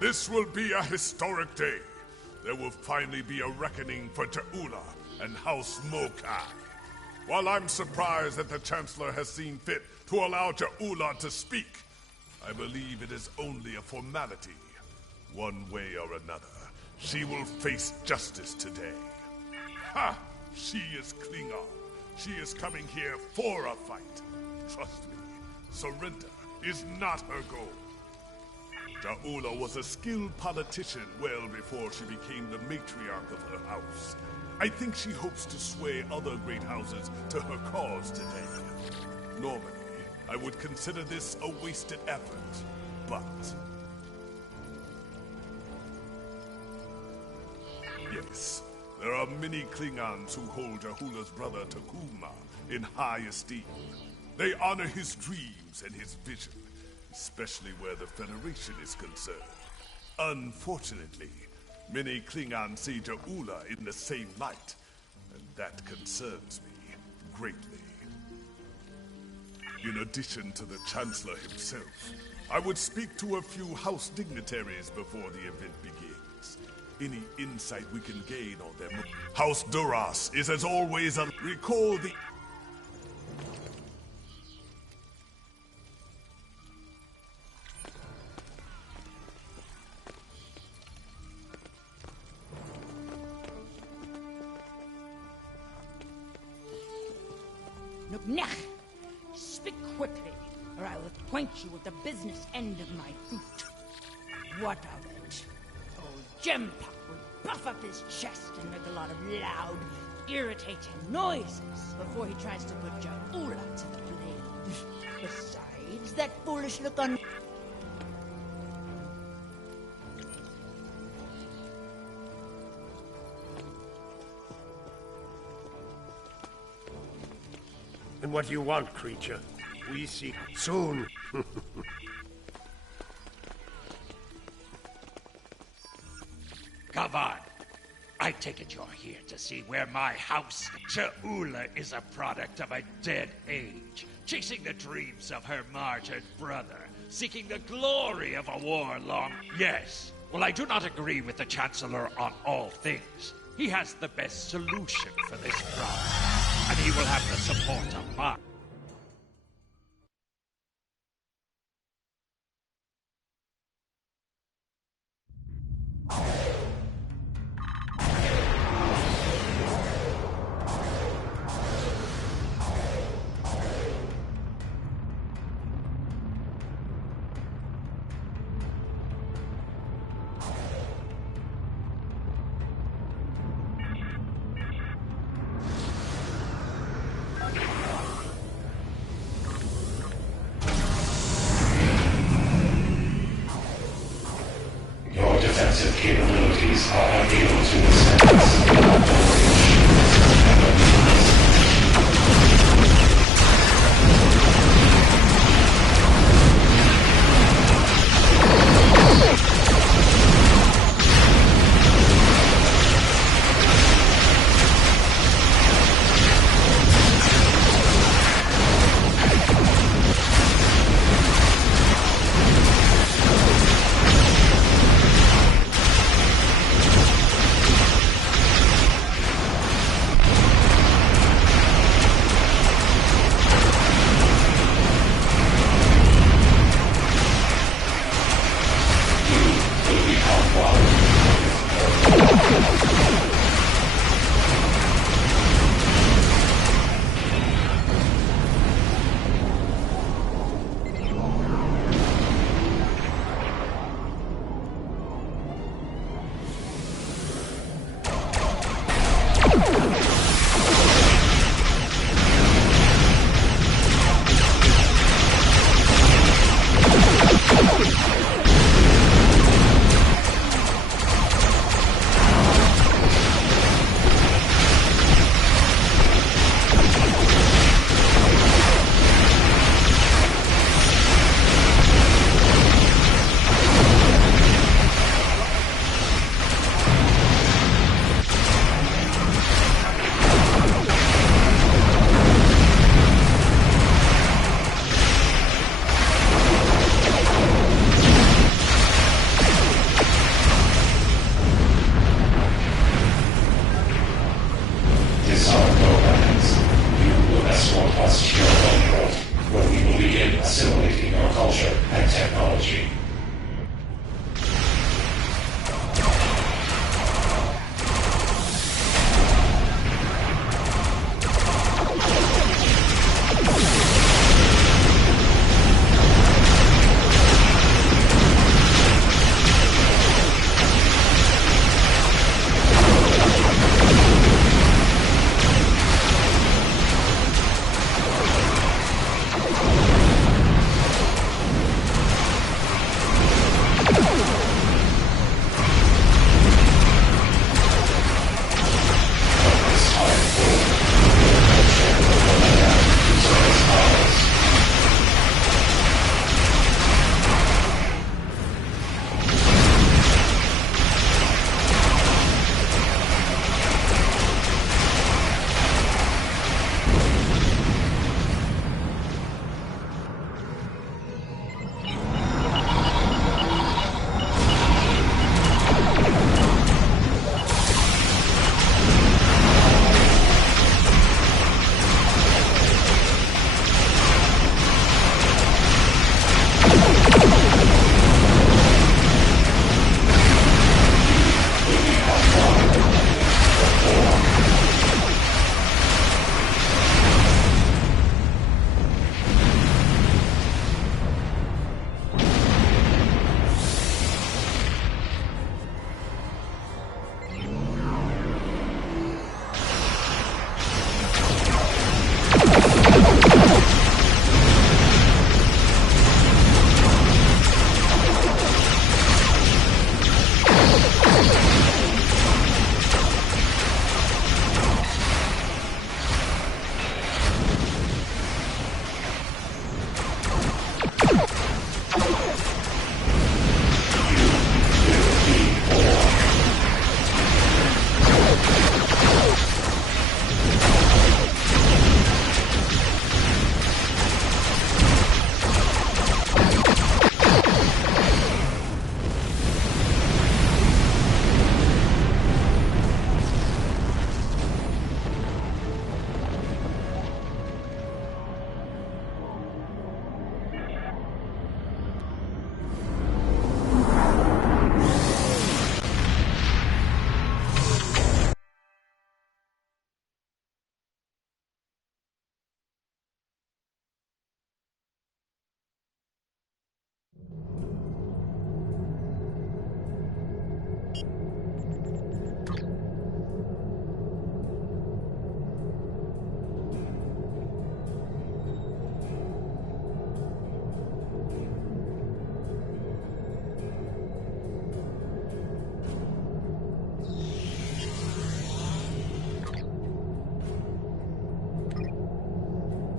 This will be a historic day. There will finally be a reckoning for Ta'ula and House Mokai. While I'm surprised that the Chancellor has seen fit to allow Ta'ula to speak, I believe it is only a formality. One way or another, she will face justice today. Ha! She is Klingon. She is coming here for a fight. Trust me, surrender is not her goal. Ta'ula was a skilled politician well before she became the matriarch of her house. I think she hopes to sway other great houses to her cause today. Normally, I would consider this a wasted effort, but... Yes, there are many Klingons who hold Ta'ula's brother Takuma in high esteem. They honor his dreams and his vision, especially where the Federation is concerned. Unfortunately, many Klingons see Ta'ula in the same light, and that concerns me greatly. In addition to the Chancellor himself, I would speak to a few House dignitaries before the event begins. Any insight we can gain on them. House Duras is as always a... Recall the... Nuknech! Speak quickly, or I will acquaint you with the business end of my boot. What of it? Old Gempak will puff up his chest and make a lot of loud, irritating noises before he tries to put Ta'ula to the blade. Besides, that foolish look on... And what do you want, creature? We see soon. Kavan, I take it you're here to see where my house, Ta'ula, is a product of a dead age, chasing the dreams of her martyred brother, seeking the glory of a war long... Yes, well, I do not agree with the Chancellor on all things. He has the best solution for this problem, and he will have the support of mine. secure homeworld, where we will begin assimilating your culture and technology.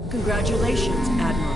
Congratulations, Admiral.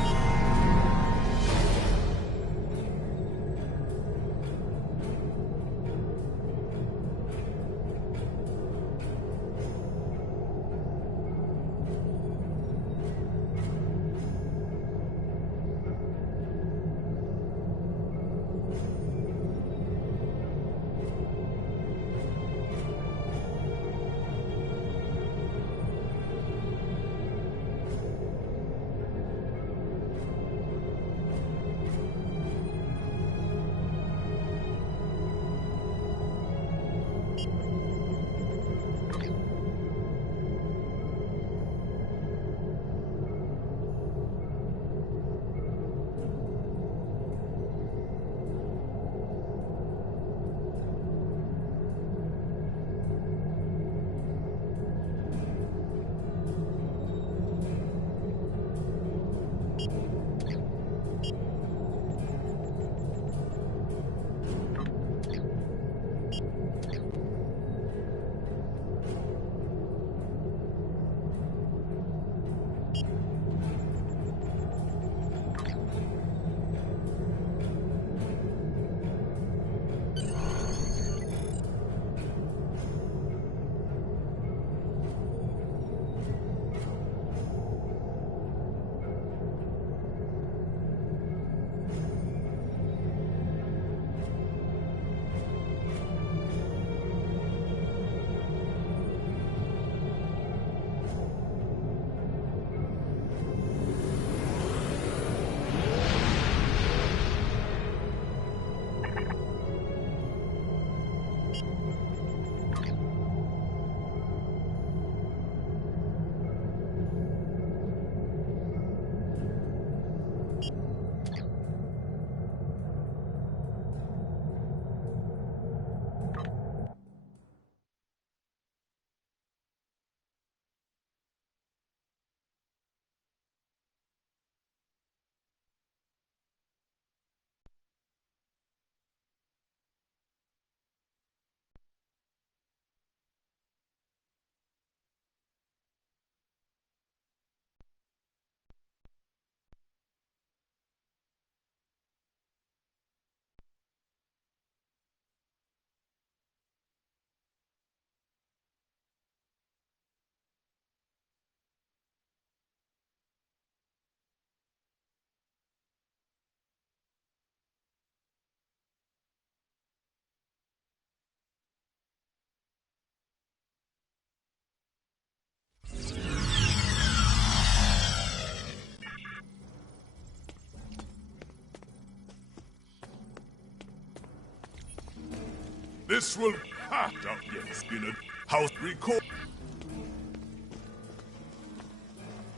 This will have to yes, in a house record.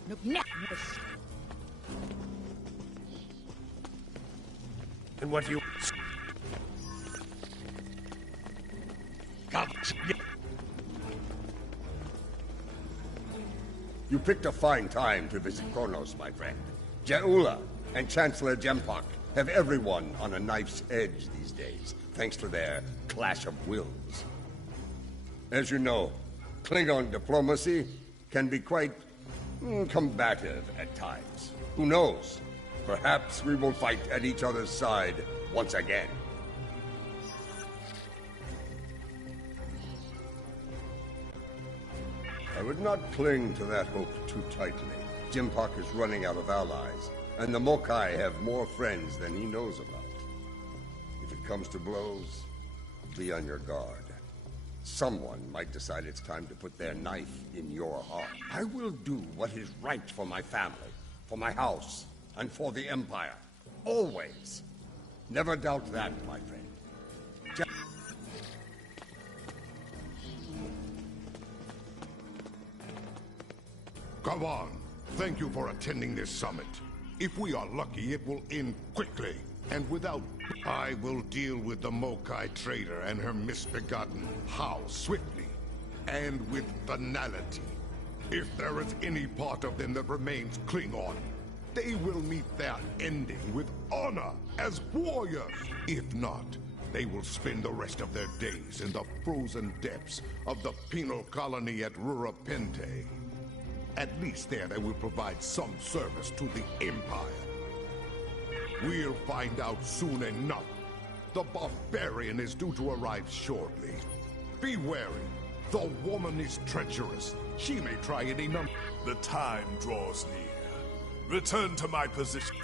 Look now. And what you... Come. You picked a fine time to visit Kronos, my friend. Je'ula and Chancellor Jempak have everyone on a knife's edge these days, thanks to their clash of wills. As you know, Klingon diplomacy can be quite combative at times. Who knows? Perhaps we will fight at each other's side once again. I would not cling to that hope too tightly. Jempak is running out of allies, and the Mokai have more friends than he knows about. If it comes to blows, be on your guard. Someone might decide it's time to put their knife in your heart. I will do what is right for my family, for my house, and for the Empire. Always. Never doubt that, my friend. Come on. Thank you for attending this summit. If we are lucky, it will end quickly. And without... I will deal with the Mokai trader and her misbegotten How swiftly and with finality. If there is any part of them that remains Klingon, they will meet their ending with honor as warriors. If not, they will spend the rest of their days in the frozen depths of the penal colony at Rurapente. At least there they will provide some service to the Empire. We'll find out soon enough. The barbarian is due to arrive shortly. Be wary. The woman is treacherous. She may try any number. The time draws near. Return to my position.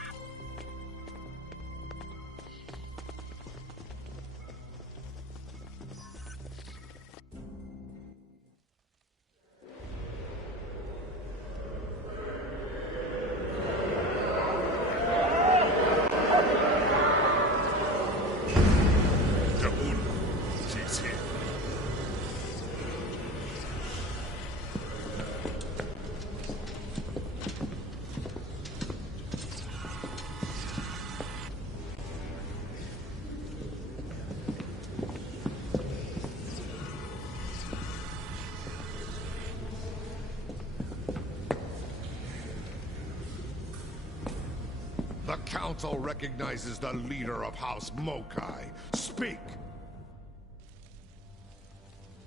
The Council recognizes the leader of House Mokai. Speak!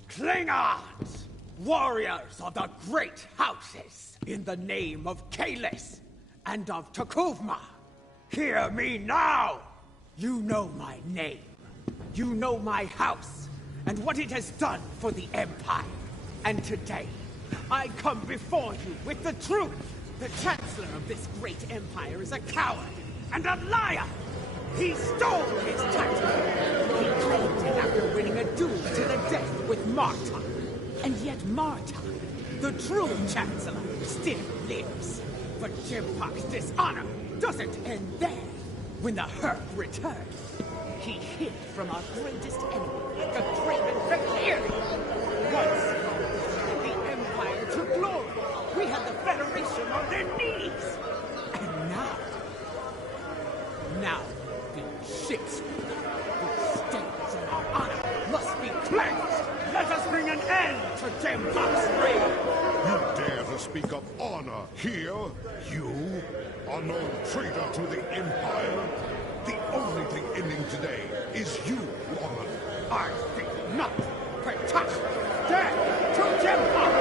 Klingons! Warriors of the great houses! In the name of Kalis and of Takuvma! Hear me now! You know my name. You know my house, and what it has done for the Empire. And today, I come before you with the truth! The Chancellor of this great empire is a coward and a liar! He stole his title! He claimed it after winning a duel to the death with Marta. And yet Marta, the true Chancellor, still lives. But Jempak's dishonor doesn't end there. When the Herc returned, he hid from our greatest enemy like a craven Valkyrie. Once the Empire took glory. We had the Federation on their knees! And now these ships, these stains on our honor must be cleansed! Let us bring an end to Jempak's reign! You dare to speak of honor here? You, a known traitor to the Empire? The only thing ending today is you, woman. I think not! Protect! Death to Jempak!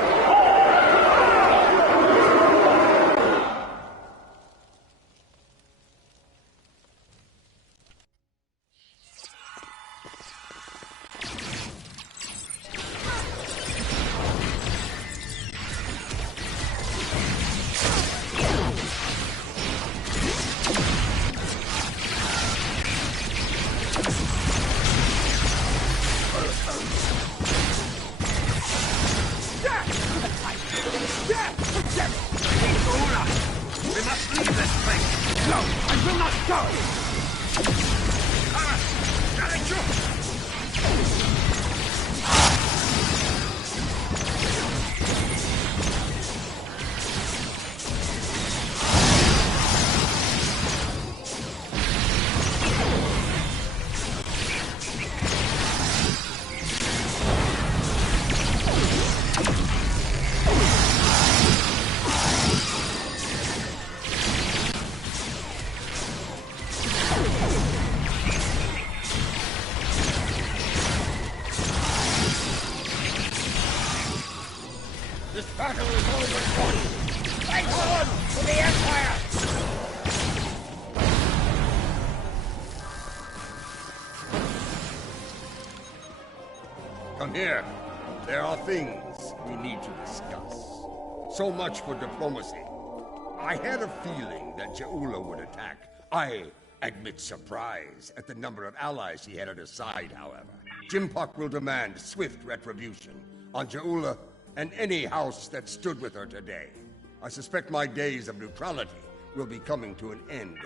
This battle is almost won! Fight on for the Empire! Come here. There are things we need to discuss. So much for diplomacy. I had a feeling that Ja'ula would attack. I admit surprise at the number of allies he had at his side, however. Jimpak will demand swift retribution on Ja'ula and any house that stood with her today. I suspect my days of neutrality will be coming to an end.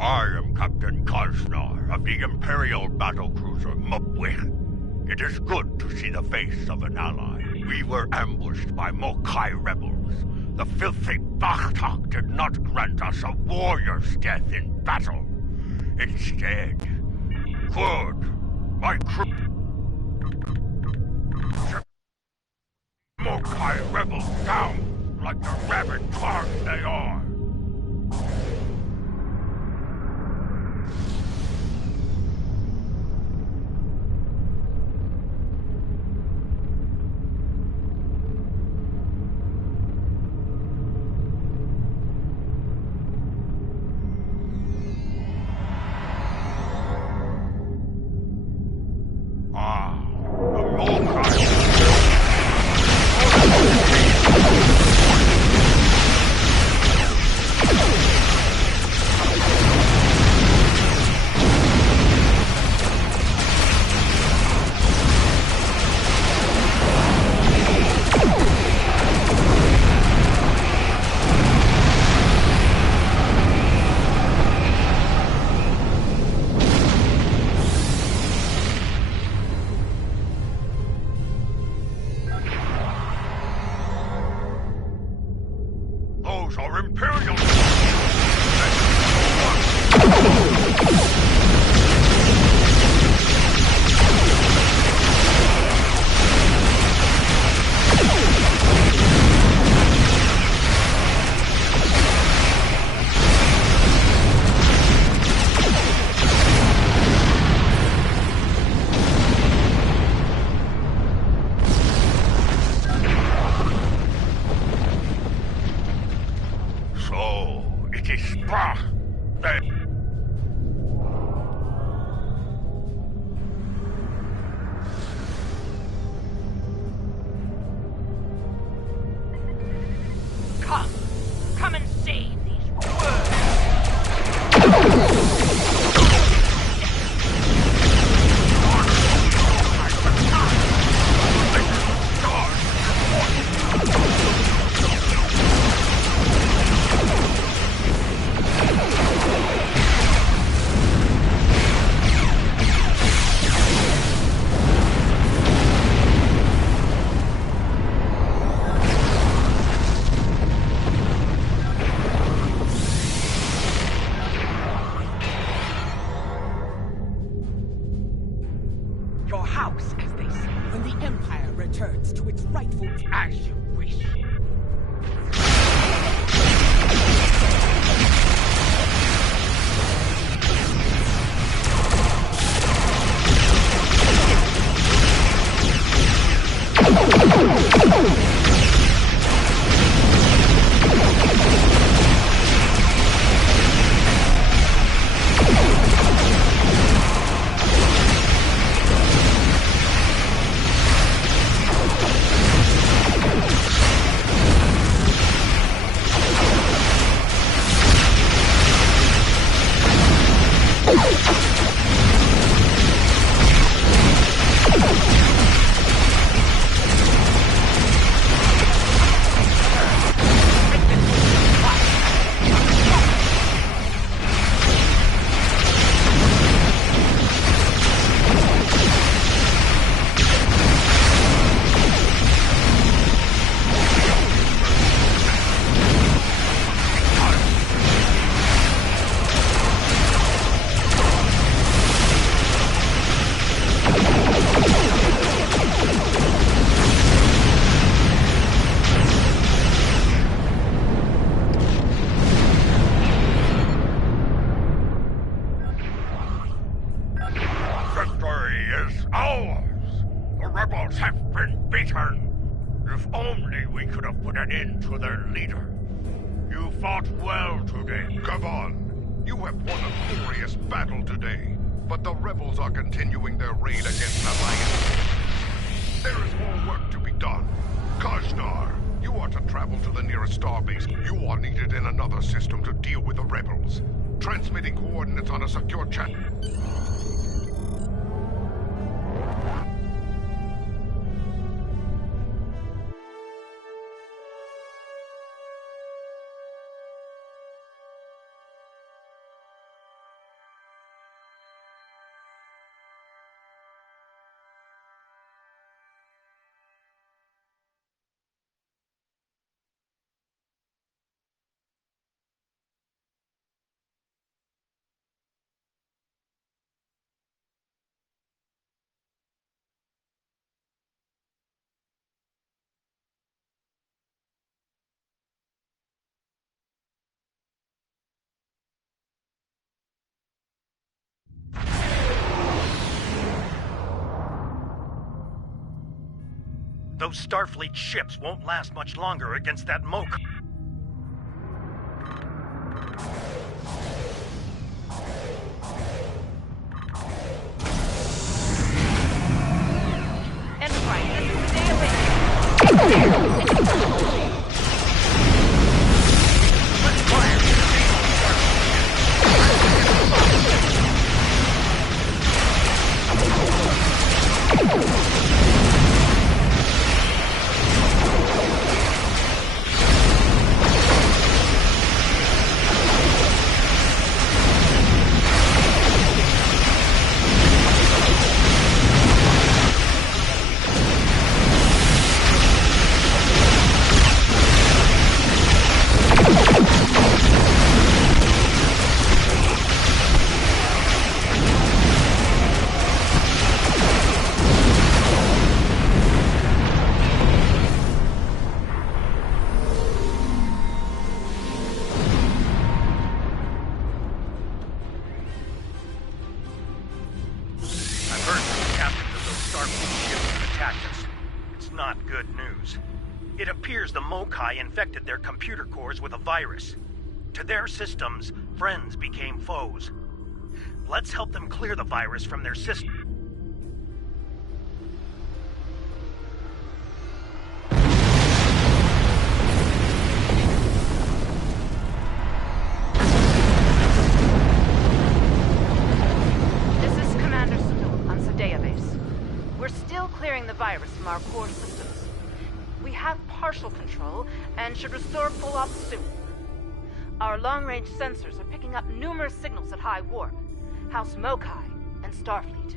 I am Captain Kaznar of the Imperial battlecruiser Mupwich. It is good to see the face of an ally. We were ambushed by Mokai rebels. The filthy Bakhtak did not grant us a warrior's death in battle. Instead, Kurd, my crew, Mokai rebels down like the rabid dogs they are. Come and save these words. an end to their leader. You fought well today. Come on. You have won a glorious battle today. But the rebels are continuing their raid against Alliance. There is more work to be done. Kajnar, you are to travel to the nearest starbase. You are needed in another system to deal with the rebels. Transmitting coordinates on a secure chat. Those Starfleet ships won't last much longer against that Mocha. Enterprise, this is DeBayleLeoharte. Let's fire! It appears the Mokai infected their computer cores with a virus. To their systems, friends became foes. Let's help them clear the virus from their system. This is Commander Sulu on Sadea Base. We're still clearing the virus from our core systems. We have partial control and should restore full ops soon. Our long-range sensors are picking up numerous signals at high warp, House Mokai, and Starfleet.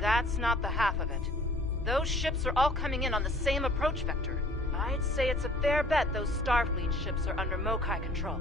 That's not the half of it. Those ships are all coming in on the same approach vector. I'd say it's a fair bet those Starfleet ships are under Mokai control.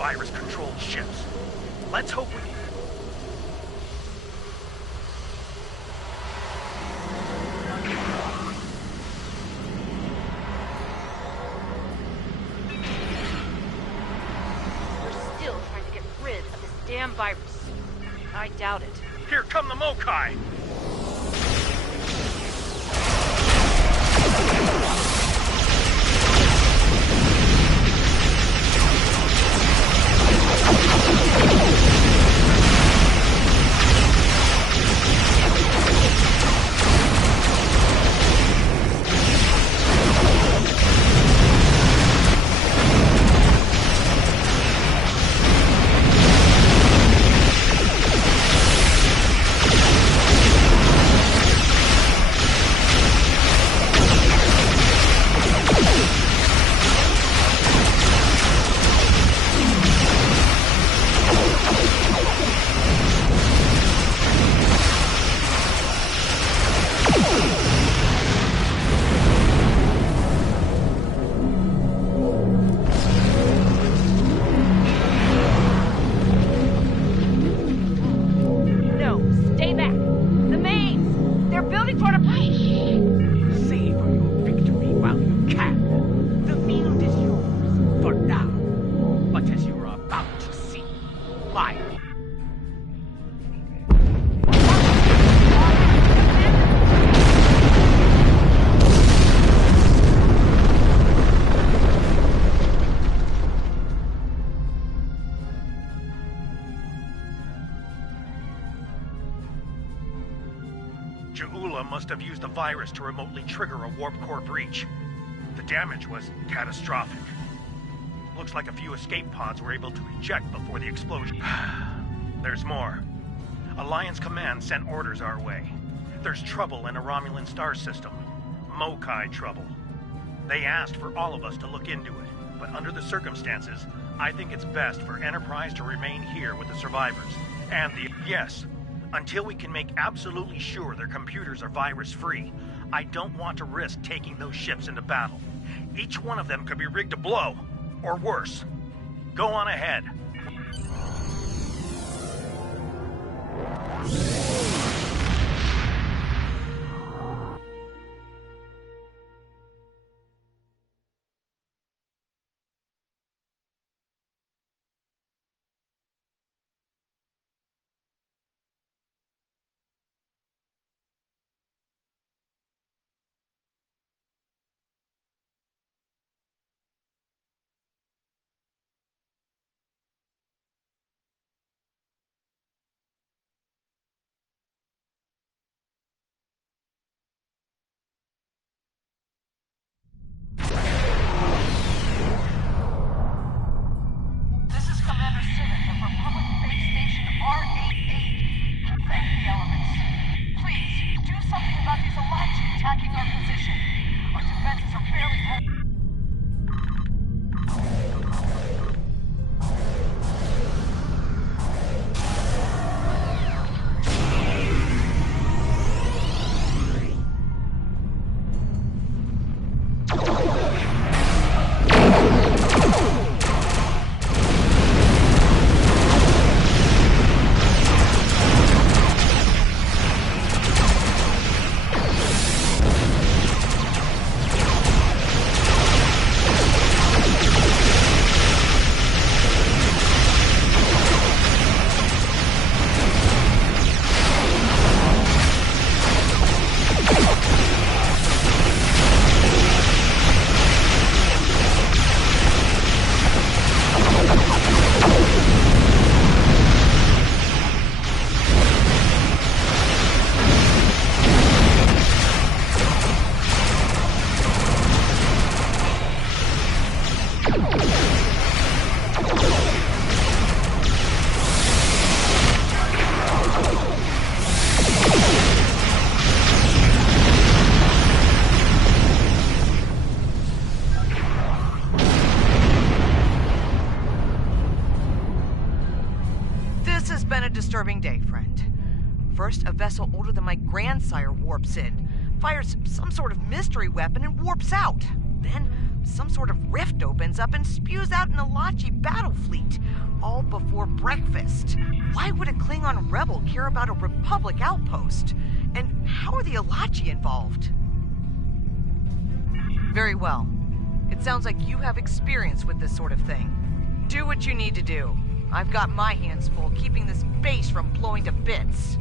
virus-controlled ships. Let's hope we... We're still trying to get rid of this damn virus. I doubt it. Here come the Mokai! must have used the virus to remotely trigger a warp core breach. The damage was catastrophic. Looks like a few escape pods were able to eject before the explosion. There's more. Alliance Command sent orders our way. There's trouble in a Romulan star system. Mokai trouble. They asked for all of us to look into it, but under the circumstances, I think it's best for Enterprise to remain here with the survivors. And yes, until we can make absolutely sure their computers are virus-free, I don't want to risk taking those ships into battle. Each one of them could be rigged to blow, or worse. Go on ahead. Disturbing day, friend. First, a vessel older than my grandsire warps in, fires some sort of mystery weapon and warps out. Then, some sort of rift opens up and spews out an Alachi battle fleet, all before breakfast. Why would a Klingon rebel care about a Republic outpost? And how are the Alachi involved? Very well. It sounds like you have experience with this sort of thing. Do what you need to do. I've got my hands full keeping this base from blowing to bits.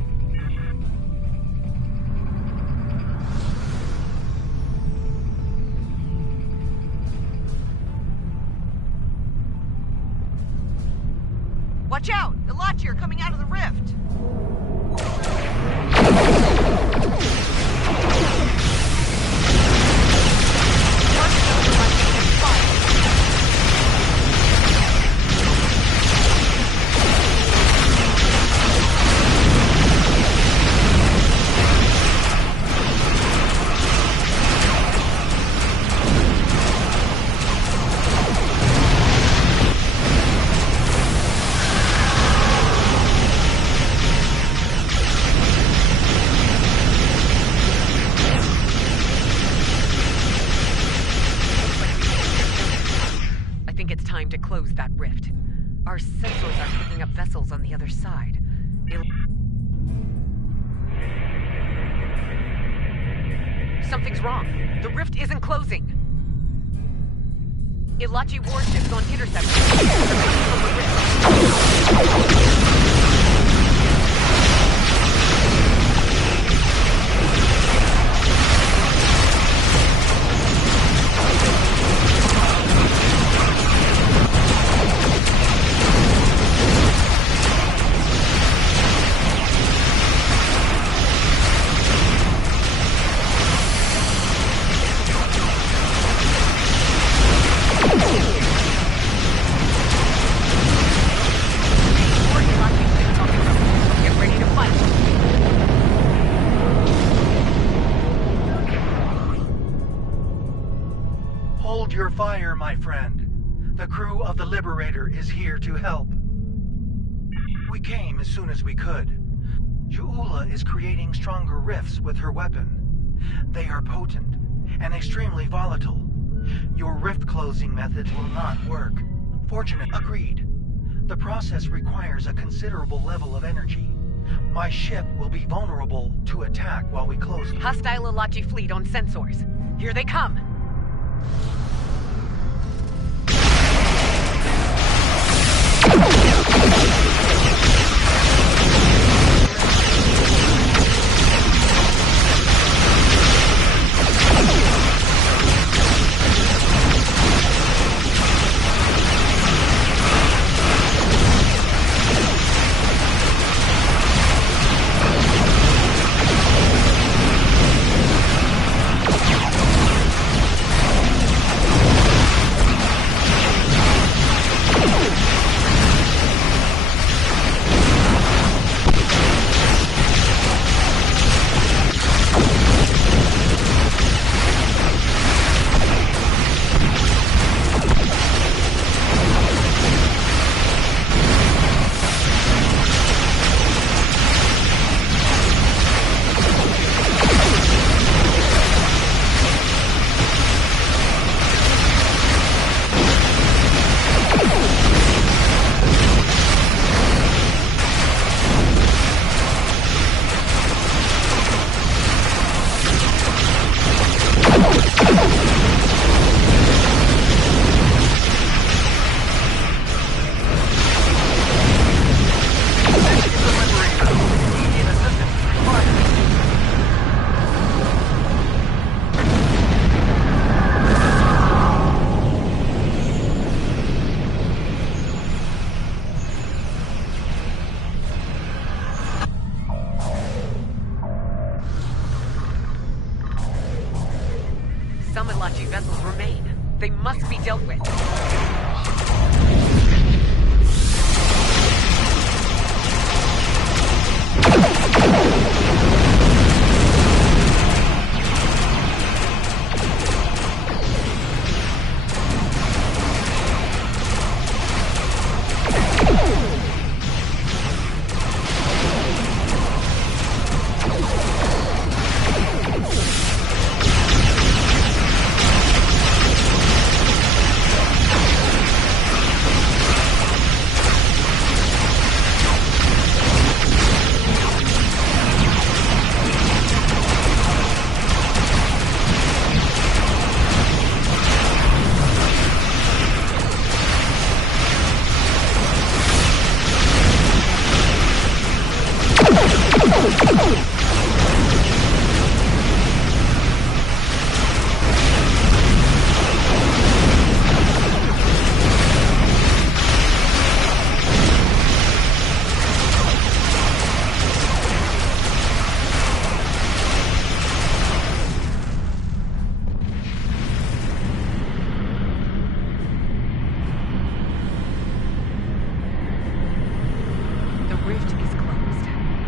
Watch out! Ilachi are coming out of the rift! To close that rift. Our sensors are picking up vessels on the other side. Something's wrong. The rift isn't closing. Ilachi warships on interception. They're coming from the rift. Hold your fire, my friend. The crew of the Liberator is here to help. We came as soon as we could. Ju'ula is creating stronger rifts with her weapon. They are potent and extremely volatile. Your rift closing methods will not work. Fortunate. Agreed. The process requires a considerable level of energy. My ship will be vulnerable to attack while we close. Hostile Ilachi fleet on sensors. Here they come. Some Ilachi vessels remain. They must be dealt with.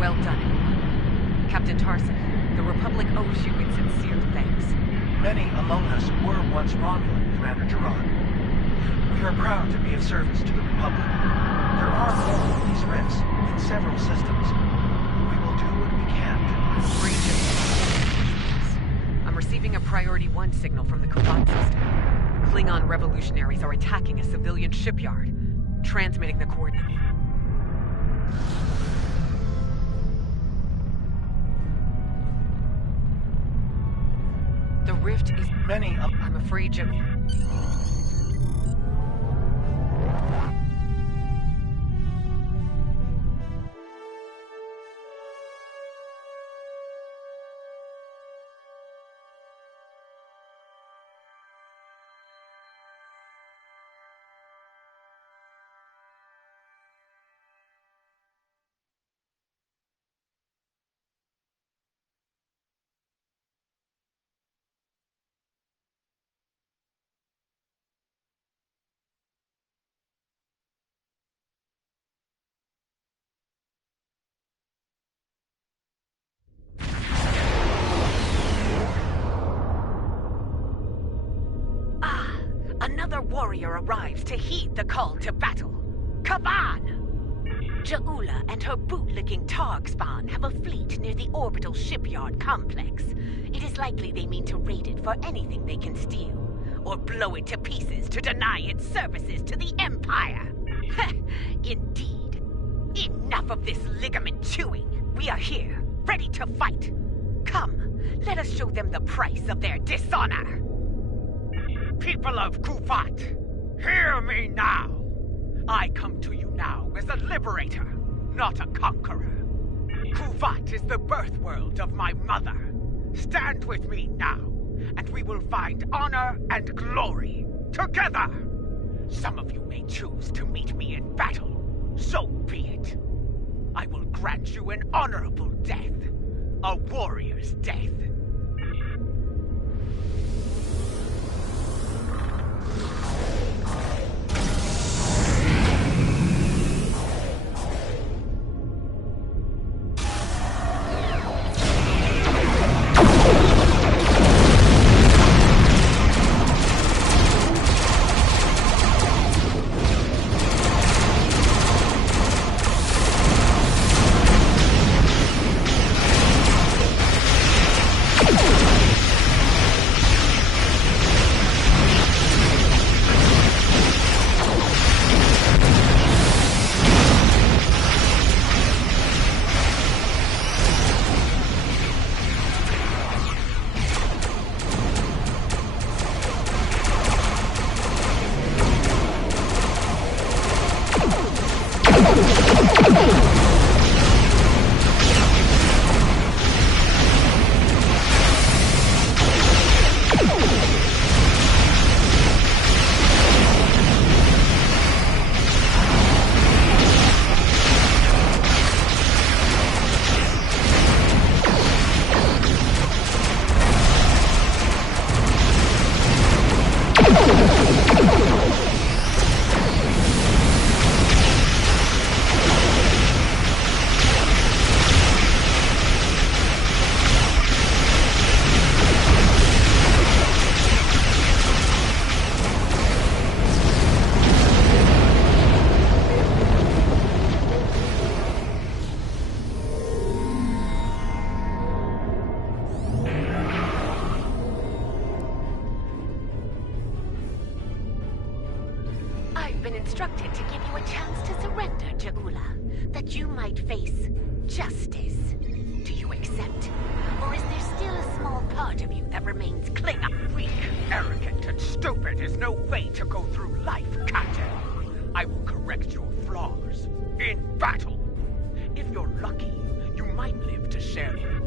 Well done. Captain Tarson, the Republic owes you its sincere thanks. Many among us were once Romulan, Commander Gerard. We are proud to be of service to the Republic. There are more of these rifts in several systems. We will do what we can to... I'm receiving a Priority 1 signal from the Kubat system. Klingon revolutionaries are attacking a civilian shipyard. Transmitting the coordinates. The rift is... I'm afraid, Jimmy. Another warrior arrives to heed the call to battle. Kaban! Ja'ula and her bootlicking Targ spawn have a fleet near the orbital shipyard complex. It is likely they mean to raid it for anything they can steal, or blow it to pieces to deny its services to the Empire. Indeed. Enough of this ligament chewing. We are here, ready to fight. Come, let us show them the price of their dishonor. People of Kufat, hear me now. I come to you now as a liberator, not a conqueror. Kufat is the birth world of my mother. Stand with me now, and we will find honor and glory together. Some of you may choose to meet me in battle. So be it. I will grant you an honorable death. A warrior's death. Instructed to give you a chance to surrender, Ja'ula, that you might face justice. Do you accept? Or is there still a small part of you that remains Klingon? Weak, arrogant, and stupid is no way to go through life, Captain. I will correct your flaws in battle. If you're lucky, you might live to share them.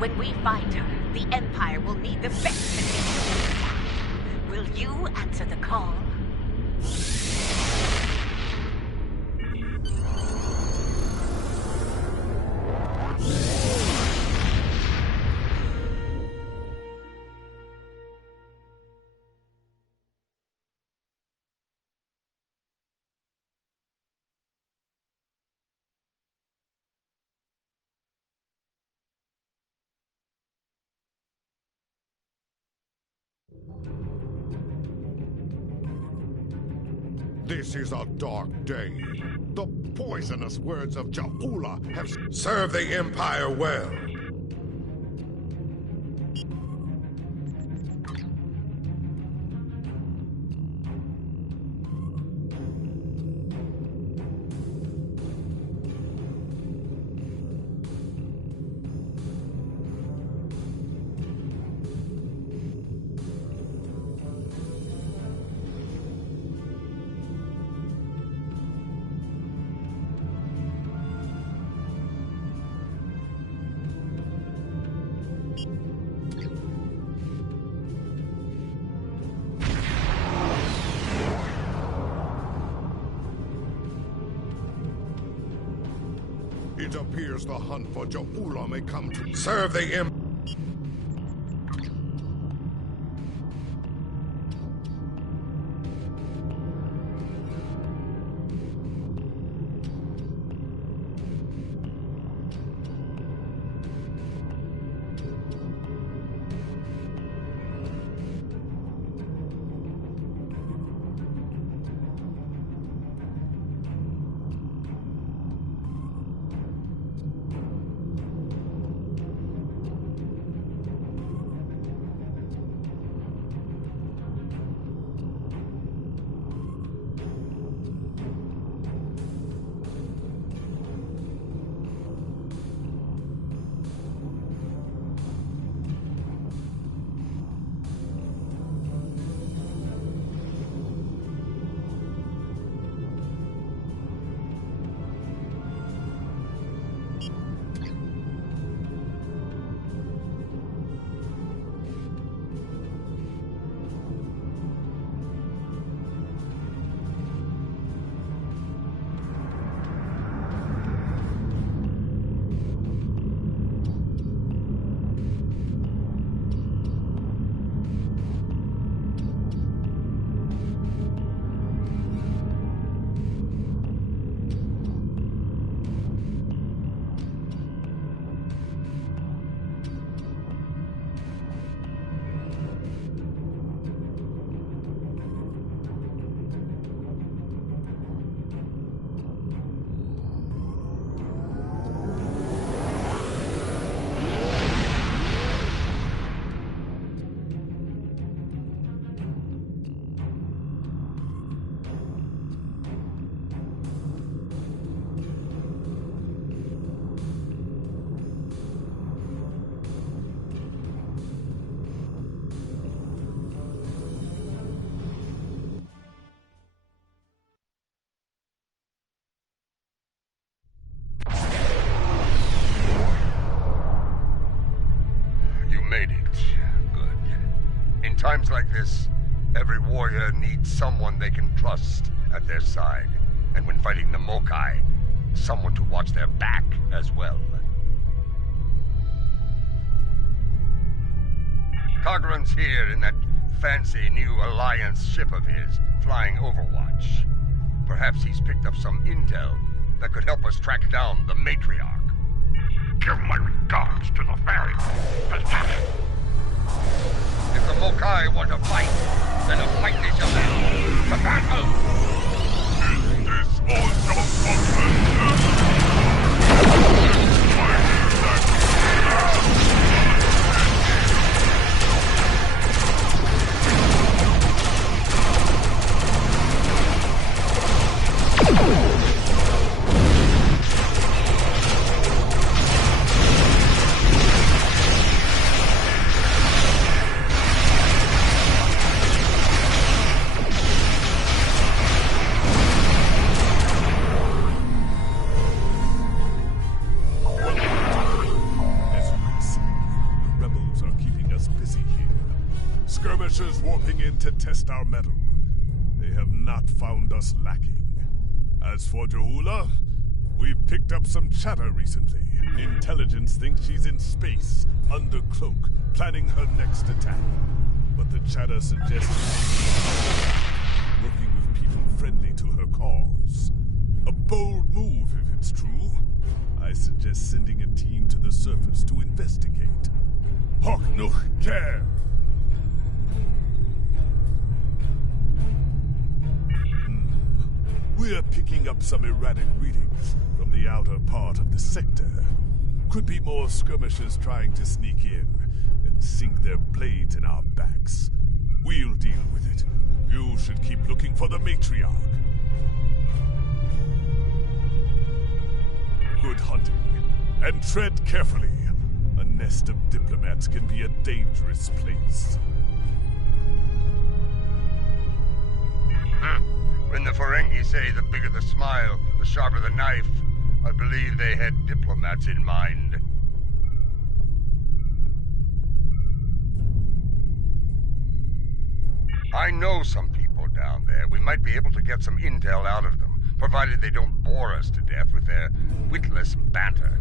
When we find her, the Empire will need the best conditions. Will you answer the call? This is a dark day. The poisonous words of Ja'ula have served the Empire well. It appears the hunt for Ja'ula may come to serve the Empire. Times like this, every warrior needs someone they can trust at their side. And when fighting the Mokai, someone to watch their back as well. Cogran's here in that fancy new Alliance ship of his, flying Overwatch. Perhaps he's picked up some intel that could help us track down the Matriarch. Give my regards to the ferry. If the Mokai want to fight, then a fight they shall have. To battle! Is this also a dropping in to test our mettle. They have not found us lacking. As for Ja'ula, we've picked up some chatter recently. Intelligence thinks she's in space, under cloak, planning her next attack. But the chatter suggests she may be working with people friendly to her cause. A bold move, if it's true. I suggest sending a team to the surface to investigate. Hawk no care! We're picking up some erratic readings from the outer part of the sector. Could be more skirmishers trying to sneak in and sink their blades in our backs. We'll deal with it. You should keep looking for the matriarch. Good hunting. And tread carefully. A nest of diplomats can be a dangerous place. When the Ferengi say the bigger the smile, the sharper the knife, I believe they had diplomats in mind. I know some people down there. We might be able to get some intel out of them, provided they don't bore us to death with their witless banter.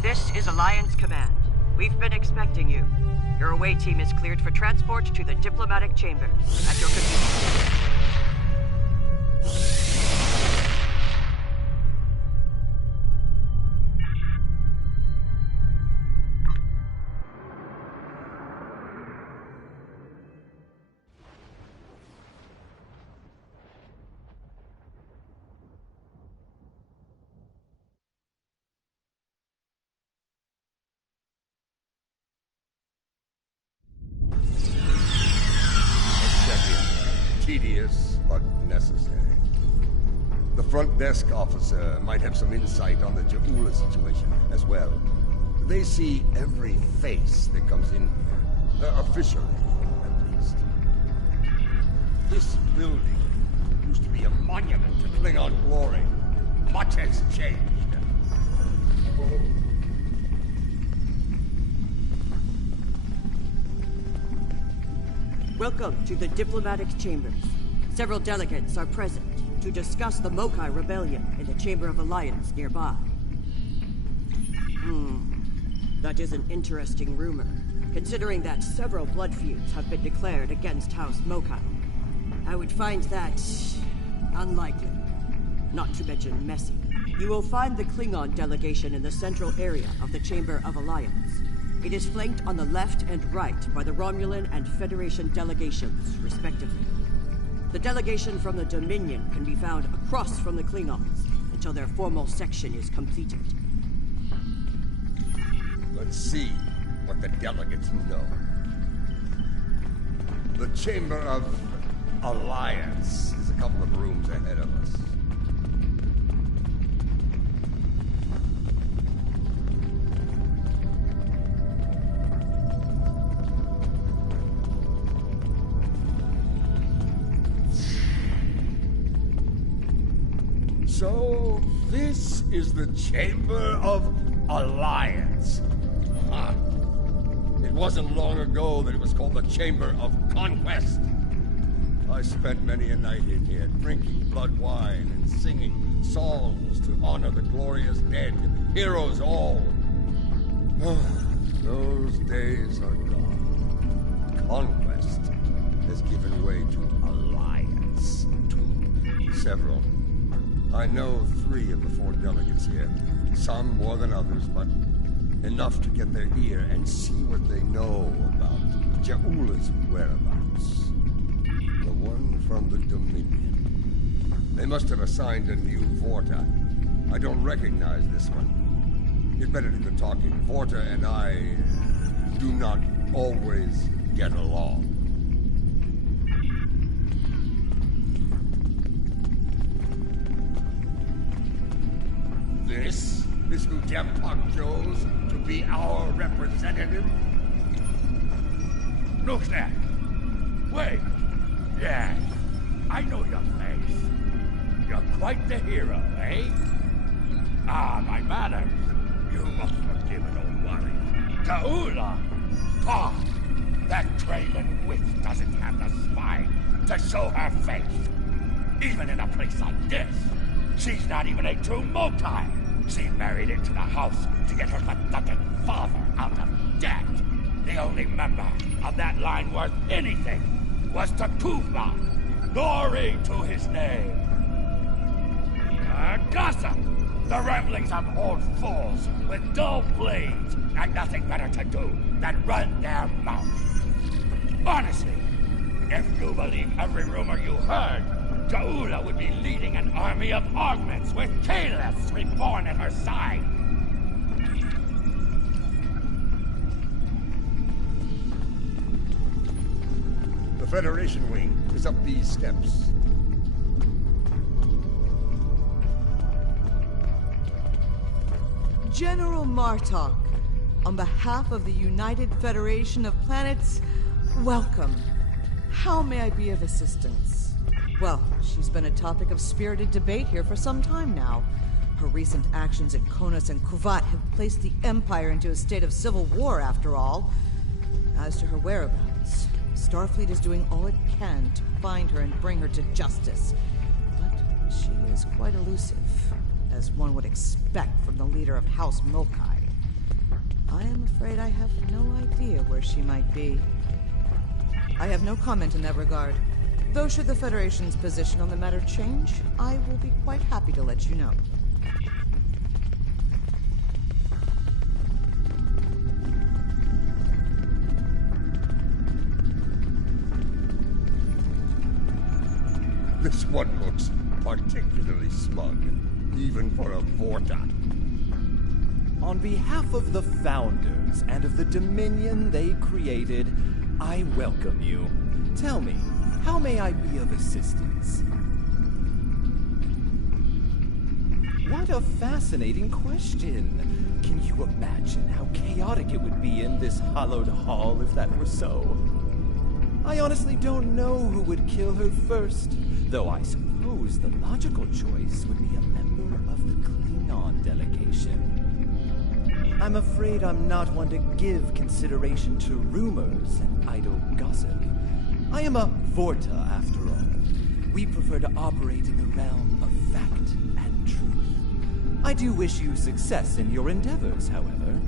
This is Alliance Command. We've been expecting you. Your away team is cleared for transport to the diplomatic chamber. At your convenience. Tedious, but necessary. The front desk officer might have some insight on the Ja'ula situation as well. They see every face that comes in here. Officially, at least. This building used to be a monument to Klingon glory. Much has changed. Welcome to the diplomatic chambers. Several delegates are present to discuss the Mokai rebellion in the Chamber of Alliance nearby. That is an interesting rumor, considering that several blood feuds have been declared against House Mokai. I would find that unlikely, not to mention messy. You will find the Klingon delegation in the central area of the Chamber of Alliance. It is flanked on the left and right by the Romulan and Federation delegations, respectively. The delegation from the Dominion can be found across from the Klingons until their formal section is completed. Let's see what the delegates know. The Chamber of Alliance is a couple of rooms ahead of us. So, this is the Chamber of Alliance. Huh. It wasn't long ago that it was called the Chamber of Conquest. I spent many a night in here, drinking blood wine and singing songs to honor the glorious dead, heroes all. Those days are gone. Conquest has given way to alliance. To several. I know 3 of the 4 delegates here. Some more than others, but Enough to get their ear and see what they know about Ja'ula's whereabouts. The one from the Dominion. They must have assigned a new Vorta. I don't recognize this one. You'd better do the talking. Vorta and I do not always get along. This is who Dempak chose to be our representative? Look there! Wait! Yes, I know your face. You're quite the hero, eh? Ah, my manners. You must forgive an old warrior. Ja'ula! Ah, that craven witch doesn't have the spine to show her face. Even in a place like this, she's not even a true Mokai. She married into the house to get her pathetic father out of debt. The only member of that line worth anything was Takuvma. Glory to his name. Gossip! The ramblings of old fools with dull blades and nothing better to do than run their mouths. Honestly, if you believe every rumor you heard, Ja'ula would be leading an army of augments with Kalis reborn at her side. The Federation wing is up these steps. General Martok, on behalf of the United Federation of Planets, welcome. How may I be of assistance? Well, she's been a topic of spirited debate here for some time now. Her recent actions at Konos and Kuvat have placed the Empire into a state of civil war, after all. As to her whereabouts, Starfleet is doing all it can to find her and bring her to justice. But she is quite elusive, as one would expect from the leader of House Mokai. I am afraid I have no idea where she might be. I have no comment in that regard. Though should the Federation's position on the matter change, I will be quite happy to let you know. This one looks particularly smug, even for a Vorta. On behalf of the Founders and of the Dominion they created, I welcome you. Tell me, how may I be of assistance? What a fascinating question. Can you imagine how chaotic it would be in this hallowed hall if that were so? I honestly don't know who would kill her first, though I suppose the logical choice would be a member of the Klingon delegation. I'm afraid I'm not one to give consideration to rumors and idle gossip. I am a Vorta, after all. We prefer to operate in the realm of fact and truth. I do wish you success in your endeavors, however.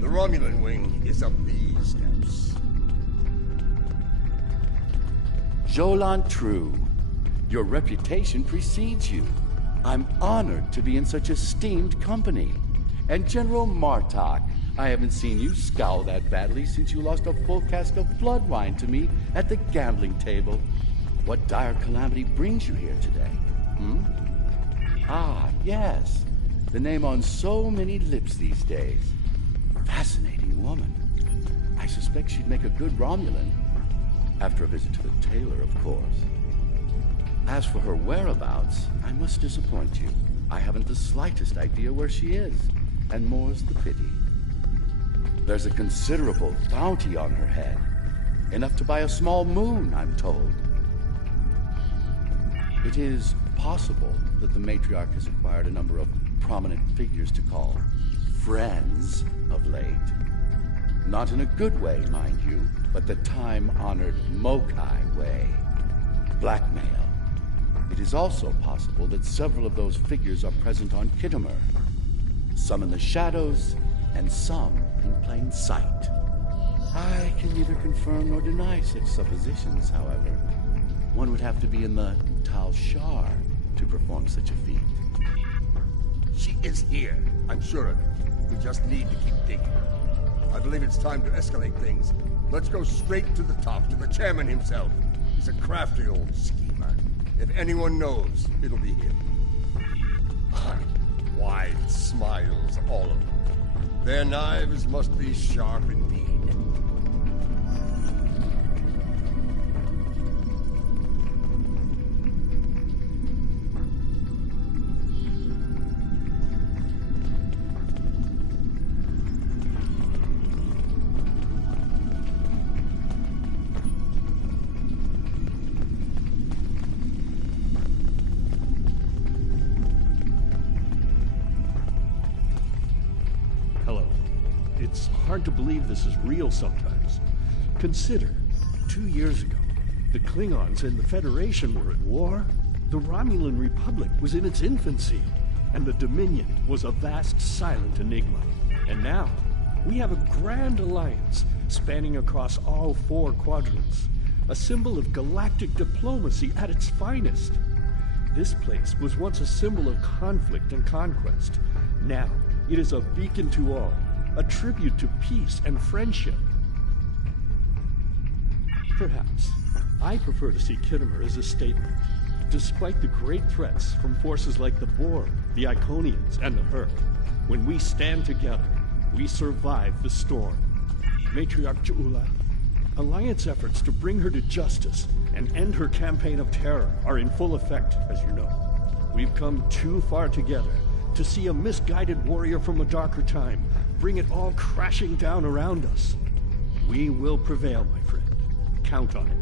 The Romulan wing is up these steps. Jolan True, your reputation precedes you. I'm honored to be in such esteemed company. And General Martok, I haven't seen you scowl that badly since you lost a full cask of blood wine to me at the gambling table. What dire calamity brings you here today? Ah, yes. The name on so many lips these days. Fascinating woman. I suspect she'd make a good Romulan. After a visit to the tailor, of course. As for her whereabouts, I must disappoint you. I haven't the slightest idea where she is, and more's the pity. There's a considerable bounty on her head. Enough to buy a small moon, I'm told. It is possible that the matriarch has acquired a number of prominent figures to call friends of late. Not in a good way, mind you, but the time-honored Mokai way. Blackmail. It is also possible that several of those figures are present on Khitomer. Some in the shadows, and some in plain sight. I can neither confirm nor deny such suppositions, however. One would have to be in the Tal Shar to perform such a feat. She is here. I'm sure of it. We just need to keep digging. I believe it's time to escalate things. Let's go straight to the top, to the chairman himself. He's a crafty old schemer. If anyone knows, it'll be him. Wide smiles, all of them. Their knives must be sharp indeed. It's hard to believe this is real sometimes. Consider, 2 years ago, the Klingons and the Federation were at war, the Romulan Republic was in its infancy, and the Dominion was a vast silent enigma. And now, we have a grand alliance spanning across all 4 quadrants, a symbol of galactic diplomacy at its finest. This place was once a symbol of conflict and conquest. Now, it is a beacon to all, a tribute to peace and friendship. Perhaps, I prefer to see Kittimer as a statement. Despite the great threats from forces like the Borg, the Iconians, and the Hurk, when we stand together, we survive the storm. Matriarch Ja'ula, Alliance efforts to bring her to justice and end her campaign of terror are in full effect, as you know. We've come too far together to see a misguided warrior from a darker time bring it all crashing down around us. We will prevail, my friend. Count on it.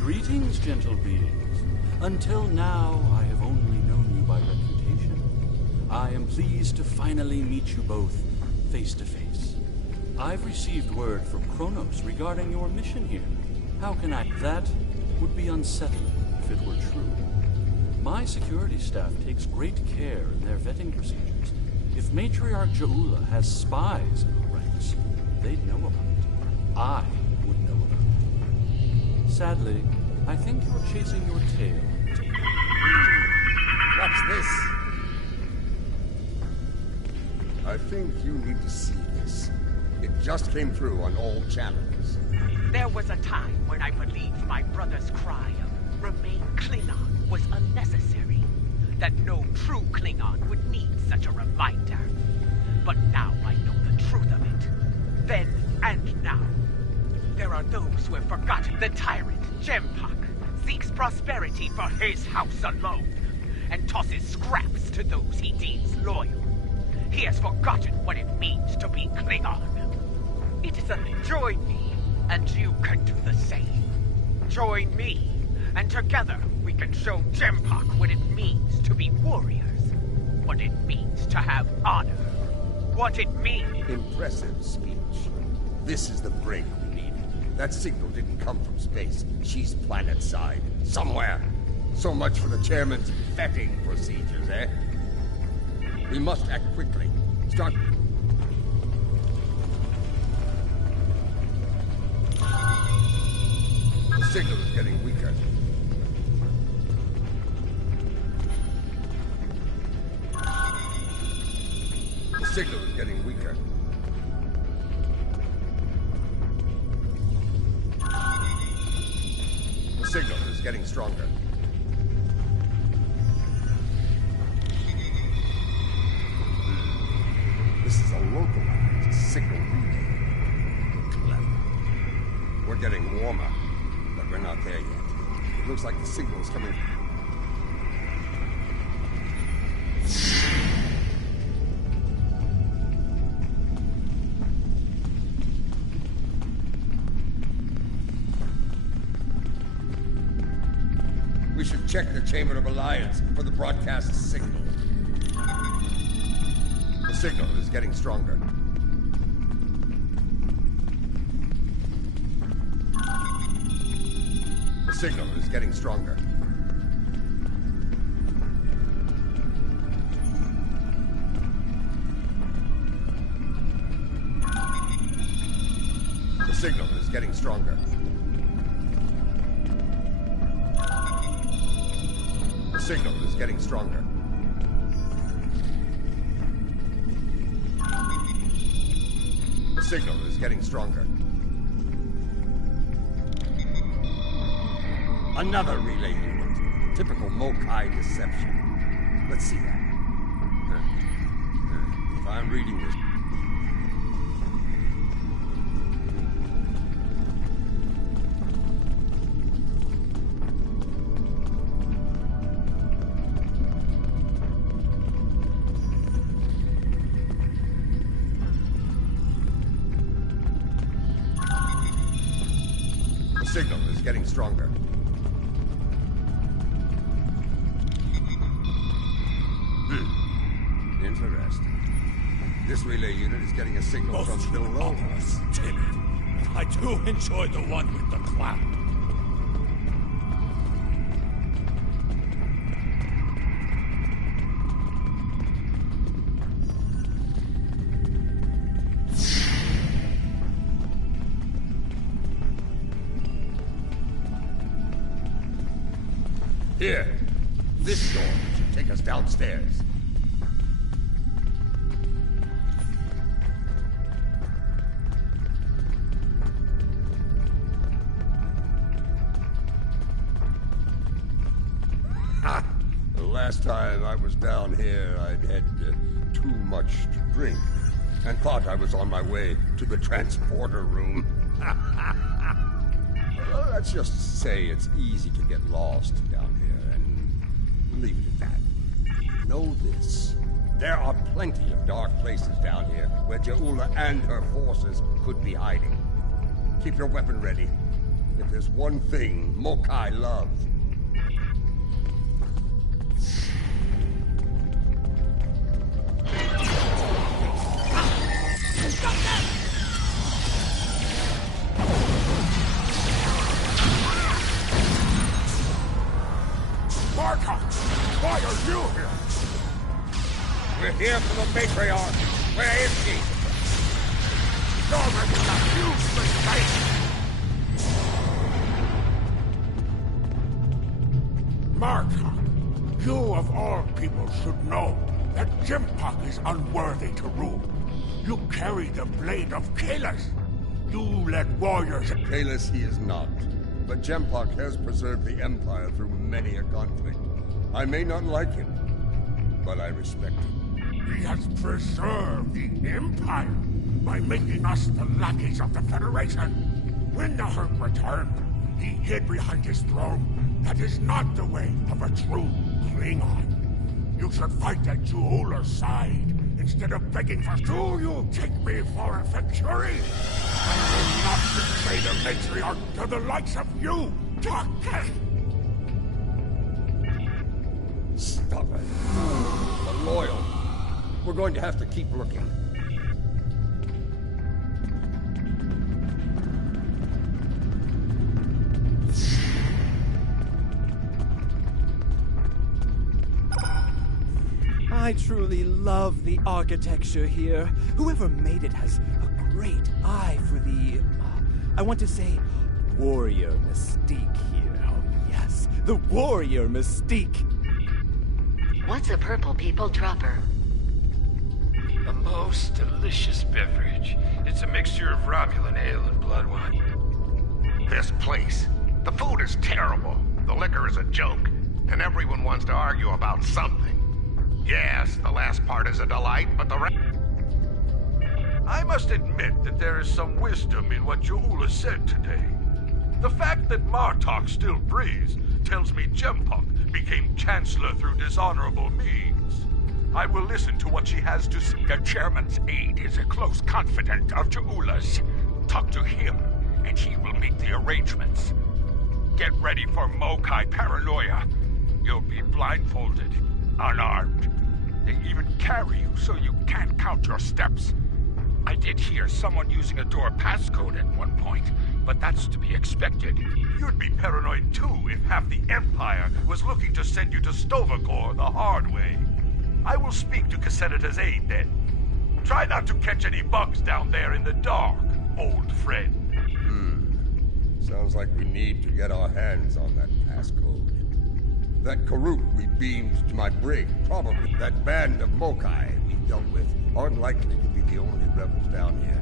Greetings, gentle beings. Until now, I have only known you by reputation. I am pleased to finally meet you both face to face. I've received word from Kronos regarding your mission here. How can I? That would be unsettling if it were true. My security staff takes great care in their vetting procedures. If Matriarch Ja'ula has spies in our ranks, they'd know about it. I would know about it. Sadly, I think you're chasing your tail. What's this? I think you need to see this. It just came through on all channels. There was a time when I believed my brother's cry of "Remain Klingon" was unnecessary. That no true Klingon would need such a reminder. But now I know the truth of it. Then and now. There are those who have forgotten the tyrant, Jempak, seeks prosperity for his house alone, and tosses scraps to those he deems loyal. He has forgotten what it means to be Klingon. It is join me, and you can do the same. Join me, and together we can show Jempak what it means to be warriors, what it means to have honor, what it means. Impressive speech. This is the break we need. That signal didn't come from space. She's planet-side, somewhere. So much for the chairman's vetting procedures, eh? We must act quickly. Start... The signal is getting weaker. The signal is getting weaker. The signal is getting stronger. This is a localized signal relay. Clever. We're getting warmer, but we're not there yet. It looks like the signal is coming. Check the Chamber of Alliance for the broadcast signal. The signal is getting stronger. The signal is getting stronger. The signal is getting stronger. The signal is getting stronger. The signal is getting stronger. Another relay unit. Typical Mokai deception. Let's see that. If I'm reading this... The signal is getting stronger. Interesting. This relay unit is getting a signal from below us. Timid. I do enjoy the one with the cloud. Here. This door should take us downstairs. The last time I was down here, I'd had too much to drink and thought I was on my way to the transporter room. Let's just say it's easy to get lost down here and leave it at that. Know this. There are plenty of dark places down here where Ja'ula and her forces could be hiding. Keep your weapon ready. If there's one thing Mokai love, Why are you here? We're here for the matriarch. Where is she? You're making a huge mistake! Martok, you of all people should know that Jimpak is unworthy to rule. You carry the blade of Kalis. You led warriors... Kalis he is not. But Jempak has preserved the Empire through many a conflict. I may not like him, but I respect him. He has preserved the Empire by making us the lackeys of the Federation. When the Herc returned, he hid behind his throne. That is not the way of a true Klingon. You should fight at Ja'ula's side instead of begging for... Do you take me for a Venturi? I will not betray the matriarch to the likes of you, Doctor! Stop it. The loyal. We're going to have to keep looking. I truly love the architecture here. Whoever made it has a great eye for the... I want to say, warrior mystique here. Oh, yes, the warrior mystique. What's a purple people dropper? A most delicious beverage. It's a mixture of Romulan ale and blood wine. This place. The food is terrible. The liquor is a joke. And everyone wants to argue about something. Yes, the last part is a delight, but the rest... I must admit that there is some wisdom in what Ja'ula said today. The fact that Martok still breathes tells me Jempak became Chancellor through dishonorable means. I will listen to what she has to say. The Chairman's aide is a close confidant of Ja'ula's. Talk to him, and he will make the arrangements. Get ready for Mokai paranoia. You'll be blindfolded, unarmed. They even carry you so you can't count your steps. I did hear someone using a door passcode at one point, but that's to be expected. You'd be paranoid too if half the Empire was looking to send you to Stovacor the hard way. I will speak to Cassenita's aide then. Try not to catch any bugs down there in the dark, old friend. Sounds like we need to get our hands on that passcode. That Karut we beamed to my brig, probably that band of Mokai we dealt with, aren't likely to be the only rebels down here.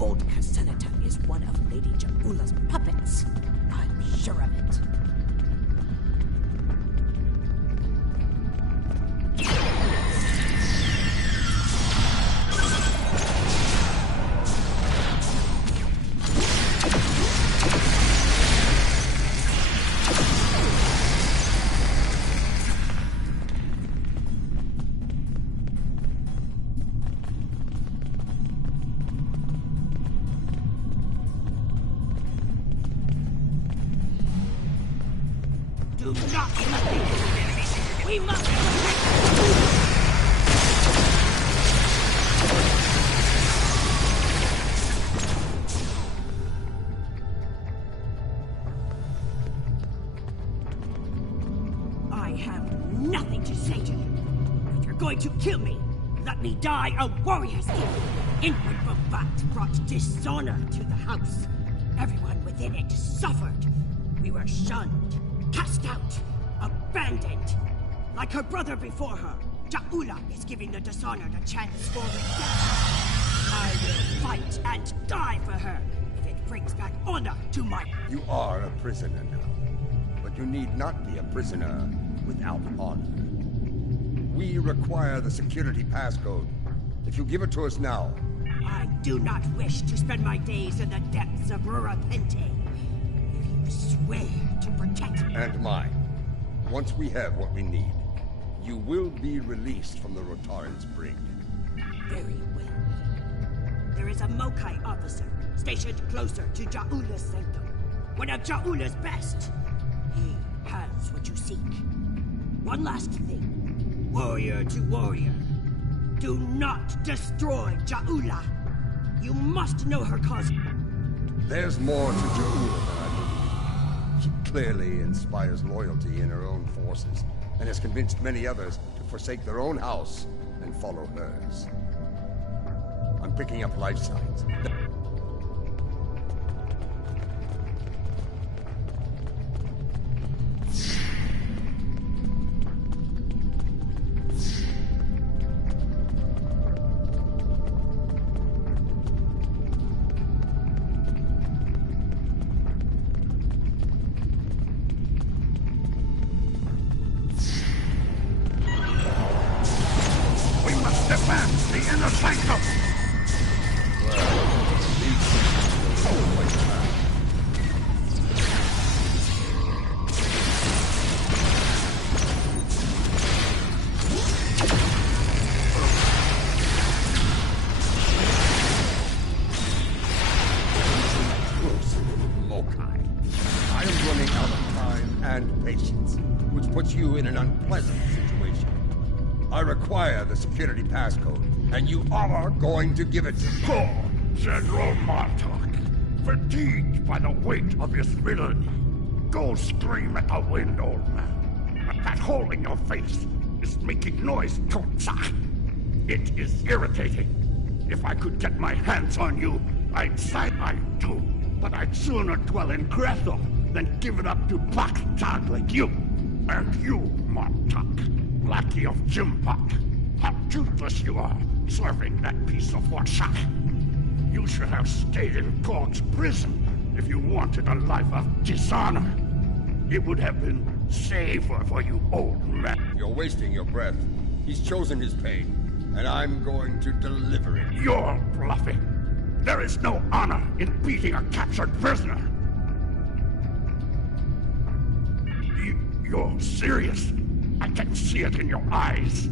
Old Cassenita is one of Lady Ja'ula's puppets. I'm sure of it. Do not let me. We must protect. I have nothing to say to you. If you're going to kill me, let me die a warrior's death. Inward Babat brought dishonor to the house. Everyone within it suffered. We were shunned, cast out, abandoned. Like her brother before her, Ja'ula is giving the dishonored a chance for redemption. I will fight and die for her if it brings back honor to my... You are a prisoner now, but you need not be a prisoner without honor. We require the security passcode. If you give it to us now... I do not wish to spend my days in the depths of Rurapente. If you swear to protect me... And mine. Once we have what we need, you will be released from the Rotaran's brig. Very well. There is a Mokai officer stationed closer to Ja'ula's sanctum. One of Ja'ula's best. He has what you seek. One last thing. Warrior to warrior. Do not destroy Ja'ula. You must know her cause. There's more to Ja'ula than I believe. She clearly inspires loyalty in her own forces, and has convinced many others to forsake their own house and follow hers. I'm picking up life signs. Security passcode, and you are going to give it to me. Poor General Martok, fatigued by the weight of his villainy. Go scream at the wind, old man. That hole in your face is making noise, Totsa. It is irritating. If I could get my hands on you, I'd say I do. But I'd sooner dwell in Grethel than give it up to Baktag like you. And you, Martok, lackey of Jimpak. How toothless you are, serving that piece of warshat. You should have stayed in Gorg's prison if you wanted a life of dishonor. It would have been safer for you, old man. You're wasting your breath. He's chosen his pain, and I'm going to deliver it. You're bluffing. There is no honor in beating a captured prisoner. You're serious? I can see it in your eyes.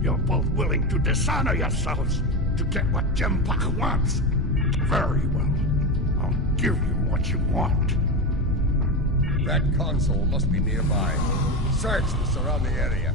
You're both willing to dishonor yourselves to get what Jempak wants. Very well. I'll give you what you want. That console must be nearby. Search the surrounding area.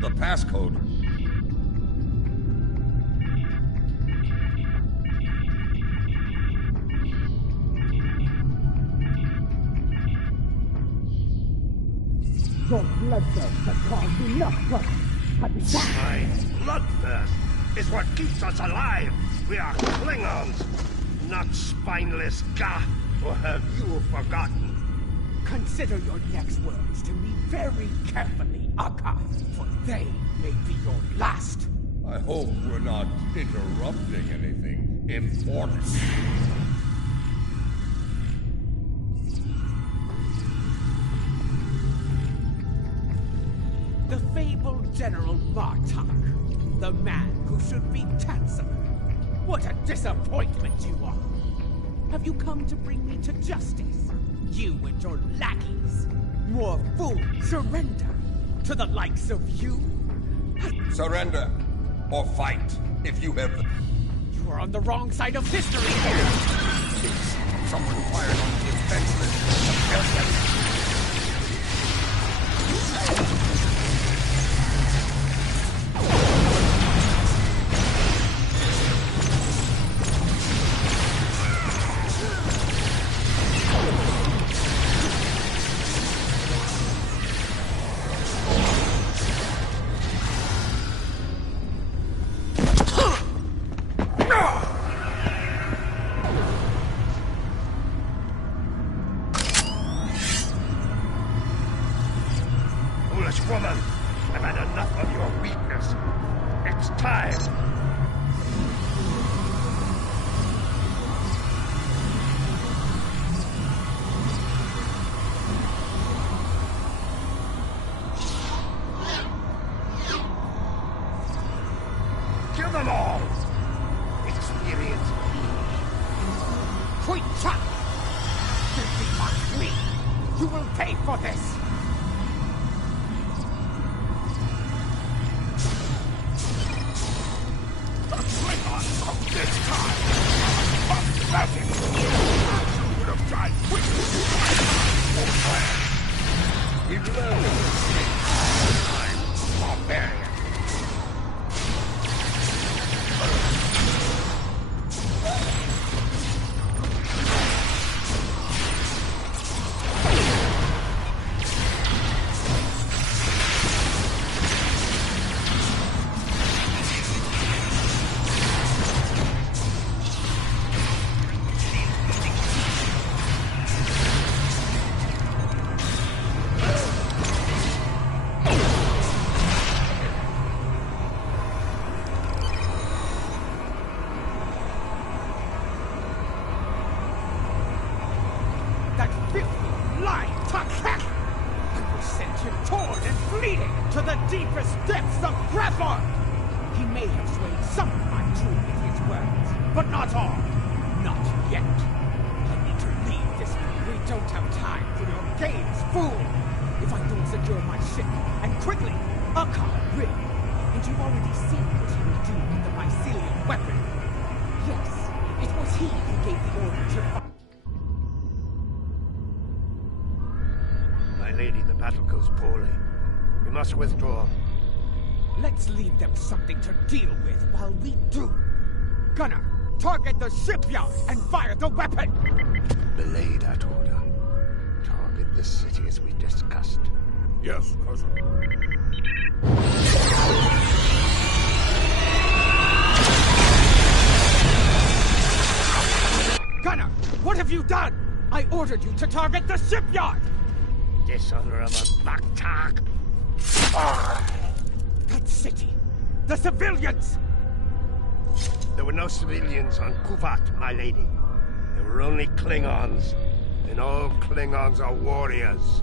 The passcode. Your bloodthirst has caused enough trouble. My bloodthirst is what keeps us alive. We are Klingons, not spineless Gah, or have you forgotten? Consider your next words to me very carefully, Akka, for they may be your last. I hope we're not interrupting anything important. The fabled General Martok, the man who should be Chancellor. What a disappointment you are! Have you come to bring me to justice? You and your lackeys. More fools surrender to the likes of you? Surrender or fight if you have... You are on the wrong side of history here! Someone fired on the defenseless. Woman, I've had enough of your weakness. It's time. Kill them all. Experience me. Quick chop! Simply mock me. You will pay for this. This time, pathetic! You would have died quickly. We've learned a mistake. I'm barbarian. Withdraw. Let's leave them something to deal with while we do. Gunner, target the shipyard and fire the weapon! Belay that order. Target the city as we discussed. Yes, cousin. Gunner, what have you done? I ordered you to target the shipyard! Dishonorable Baktak! That city! The civilians! There were no civilians on Kuvat, my lady. There were only Klingons. And all Klingons are warriors.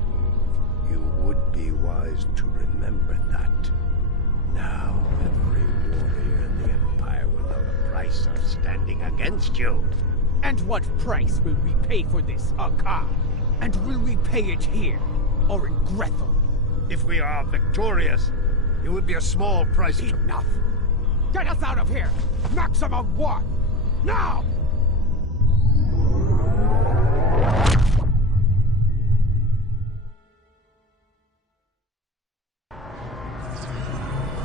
You would be wise to remember that. Now every warrior in the Empire will know the price of standing against you. And what price will we pay for this, Akar? And will we pay it here, or in Grethel? If we are victorious, it would be a small price to... Enough! Get us out of here! Maximum warp! Now!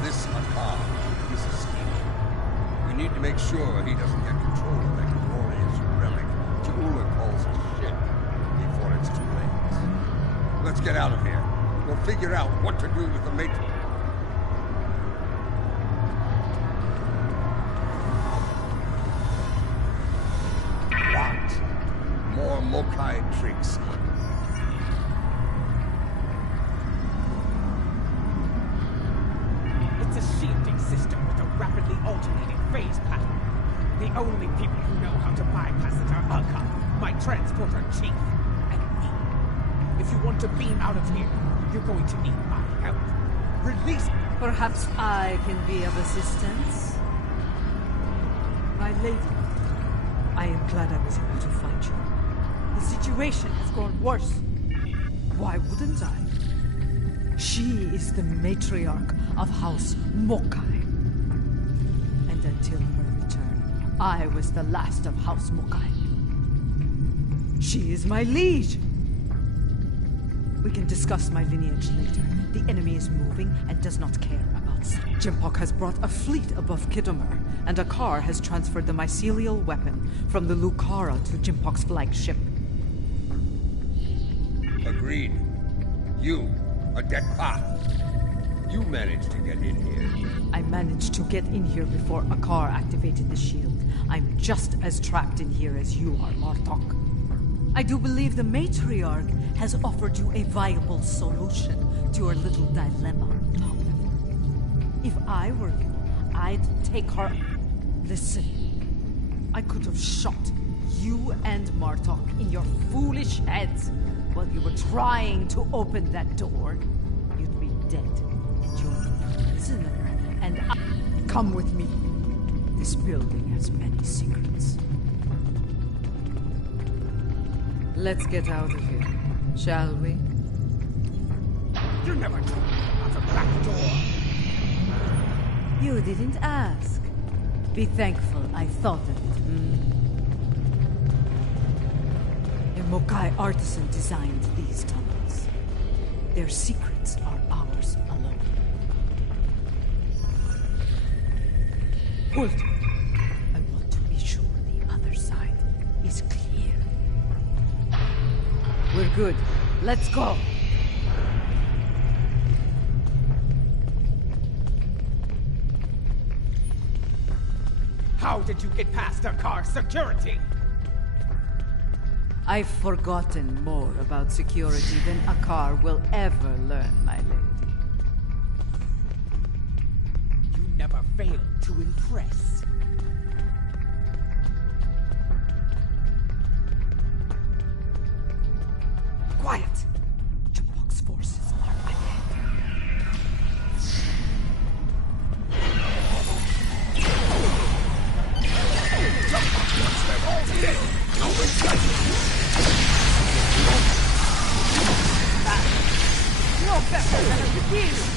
This Akar is a schemer. We need to make sure he doesn't get control of that glorious relic Ta'ula calls shit before it's too late. Let's get out of here. We'll figure out what to do with the Matrix. What? More Mokai tricks. It's a shielding system with a rapidly alternating phase pattern. The only people who know how to bypass it are Akar, my transporter chief, and me. If you want to beam out of here, you're going to need my help. Release me! Perhaps I can be of assistance? My lady, I am glad I was able to find you. The situation has gone worse. Why wouldn't I? She is the matriarch of House Mokai. And until her return, I was the last of House Mokai. She is my liege. We can discuss my lineage later. The enemy is moving and does not care about us. Jimpok has brought a fleet above Khitomer, and Akar has transferred the mycelial weapon from the Lucara to Jimpok's flagship. Agreed. You, a Dekpa. You managed to get in here. I managed to get in here before Akar activated the shield. I'm just as trapped in here as you are, Martok. I do believe the matriarch has offered you a viable solution to your little dilemma. However, if I were you, I'd take her... Listen, I could have shot you and Martok in your foolish heads while you were trying to open that door. You'd be dead, and you're a prisoner, and I... Come with me. This building has many secrets. Let's get out of here, shall we? You never told me about the back door. You didn't ask. Be thankful I thought of it, A Mokai artisan designed these tunnels. Their secrets are ours alone. Hold. I want to be sure the other side is clear. We're good. Let's go. How did you get past Akar security? I've forgotten more about security than Akar will ever learn, my lady. You never failed to impress. Quiet! Jimpok's forces are ahead. They're all dead! No one's got No better than a beginning!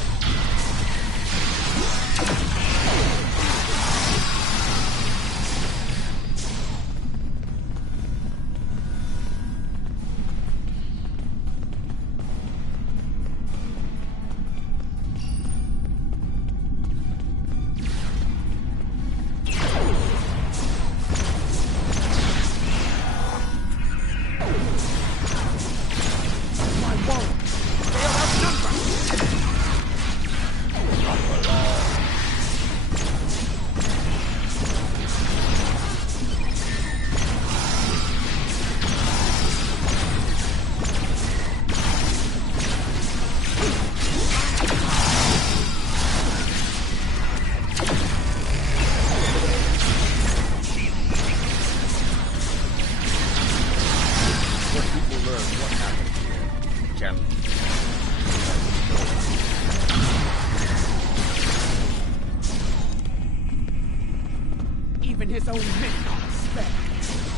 so many are spared.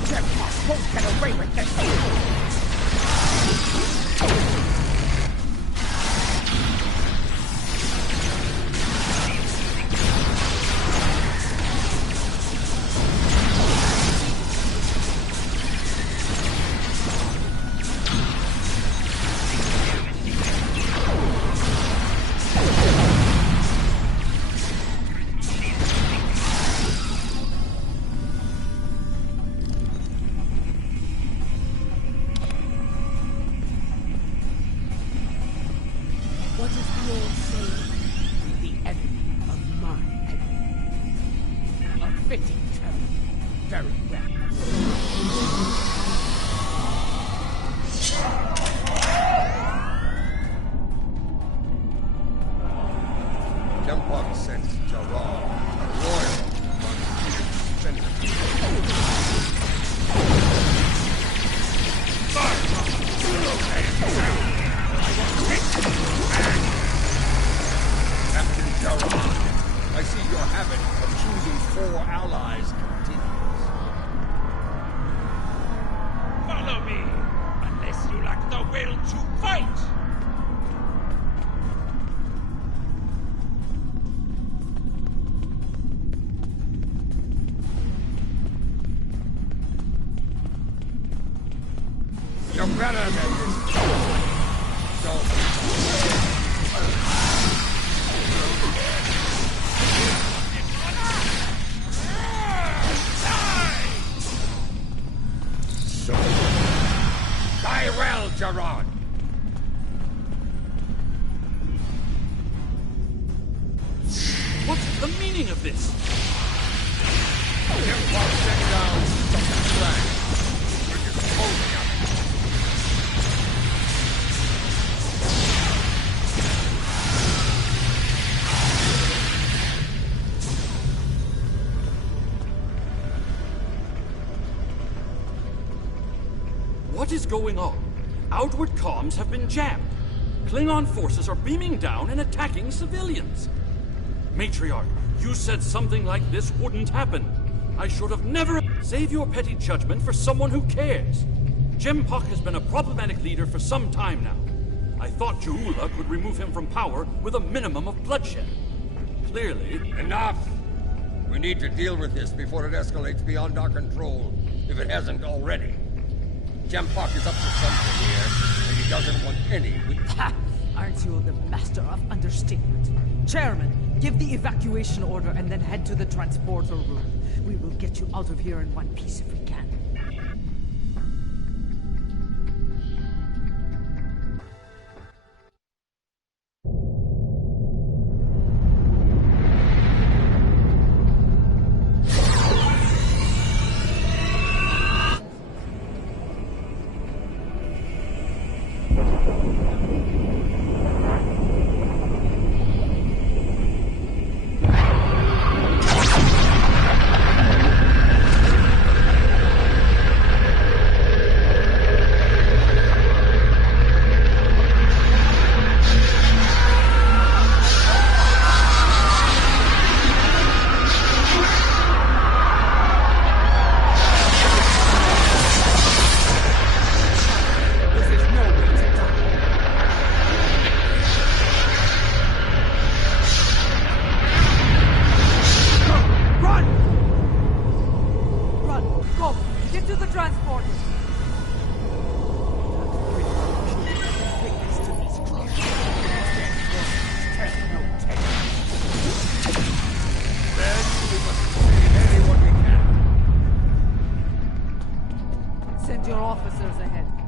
Jempock won't get away with this. What is the old saying? The enemy of my enemy. A fitting term. Very well. Jempock sent Jarrah, a royal, Captain Jarrah, I see your habit of choosing 4 allies continues. Follow me, unless you lack the will to fight! You're better than this. So, die well, Jarrah. What's the meaning of this? Jempock sent down something flag. We're just holding up. What is going on? Outward comms have been jammed. Klingon forces are beaming down and attacking civilians. Matriarch, you said something like this wouldn't happen. I should have never... Save your petty judgment for someone who cares. Jempock has been a problematic leader for some time now. I thought Ja'ula could remove him from power with a minimum of bloodshed. Clearly... Enough! We need to deal with this before it escalates beyond our control, if it hasn't already. Jempock is up to something here, and he doesn't want any... Ha! Aren't you the master of understatement? Chairman, give the evacuation order and then head to the transporter room. We will get you out of here in one piece if we can.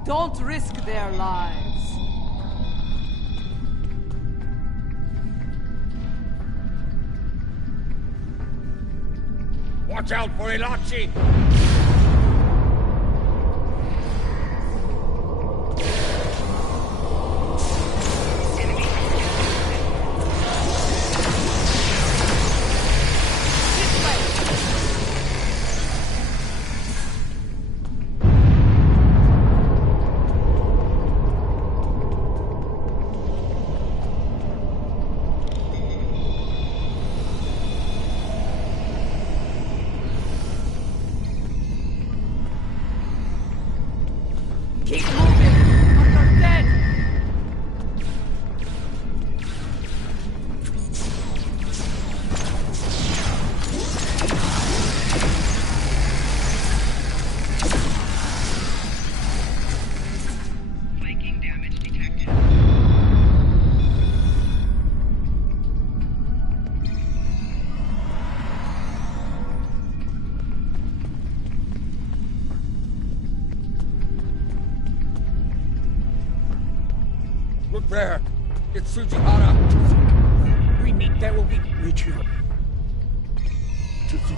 Don't risk their lives. Watch out for Ilachi! Look there. It's Sujihara. We meet there will be... Matriarch. To see...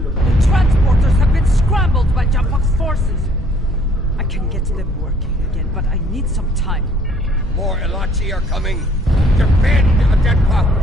The transporters have been scrambled by Jampak's forces. I can get them working again, but I need some time. More Elachi are coming. Defend Adenpa!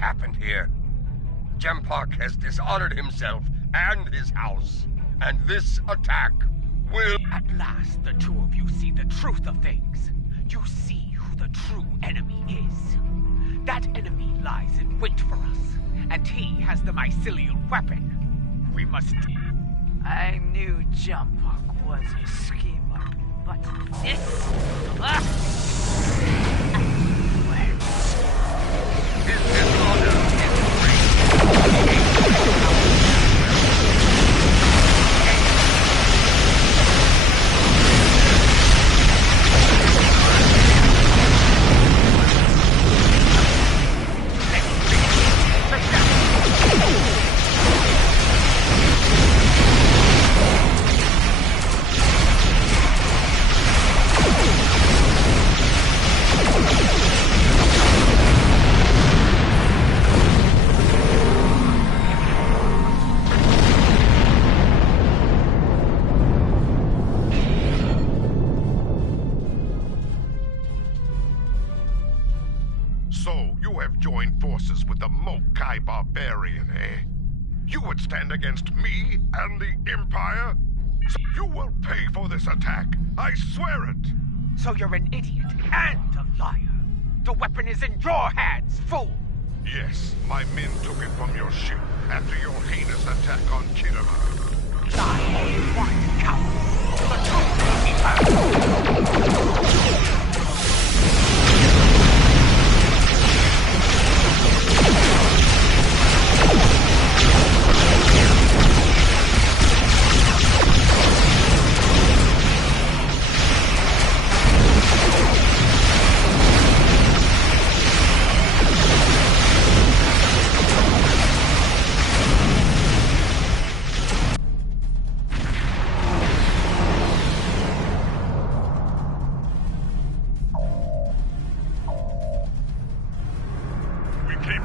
happened here. Jempak has dishonored himself and his house, and this attack will... At last, the two of you see the truth of things. You see who the true enemy is. That enemy lies in wait for us, and he has the mycelial weapon. We must... I knew Jempak was a schemer, but this... His honor is great. So, you have joined forces with the Mokai barbarian, eh? You would stand against me and the Empire? So you will pay for this attack, I swear it! So you're an idiot and a liar. The weapon is in your hands, fool! Yes, my men took it from your ship after your heinous attack on Kittima. Lie only one, coward. The truth will be heard.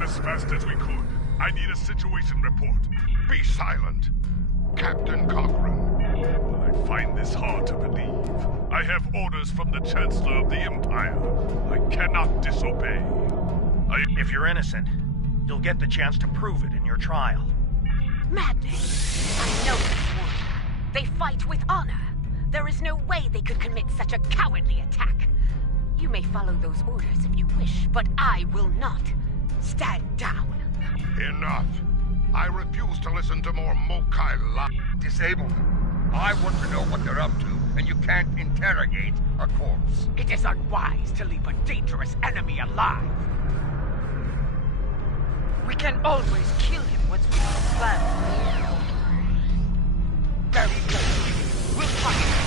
As fast as we could. I need a situation report. Be silent. Captain Cochran. But I find this hard to believe. I have orders from the Chancellor of the Empire. I cannot disobey. If you're innocent, you'll get the chance to prove it in your trial. Madness! I know this would. They fight with honor. There is no way they could commit such a cowardly attack. You may follow those orders if you wish, but I will not. Stand down. Enough. I refuse to listen to more Mokai lies. Disable them. I want to know what they're up to, and you can't interrogate a corpse. It is unwise to leave a dangerous enemy alive. We can always kill him once we have a plan. Very good. We'll find it.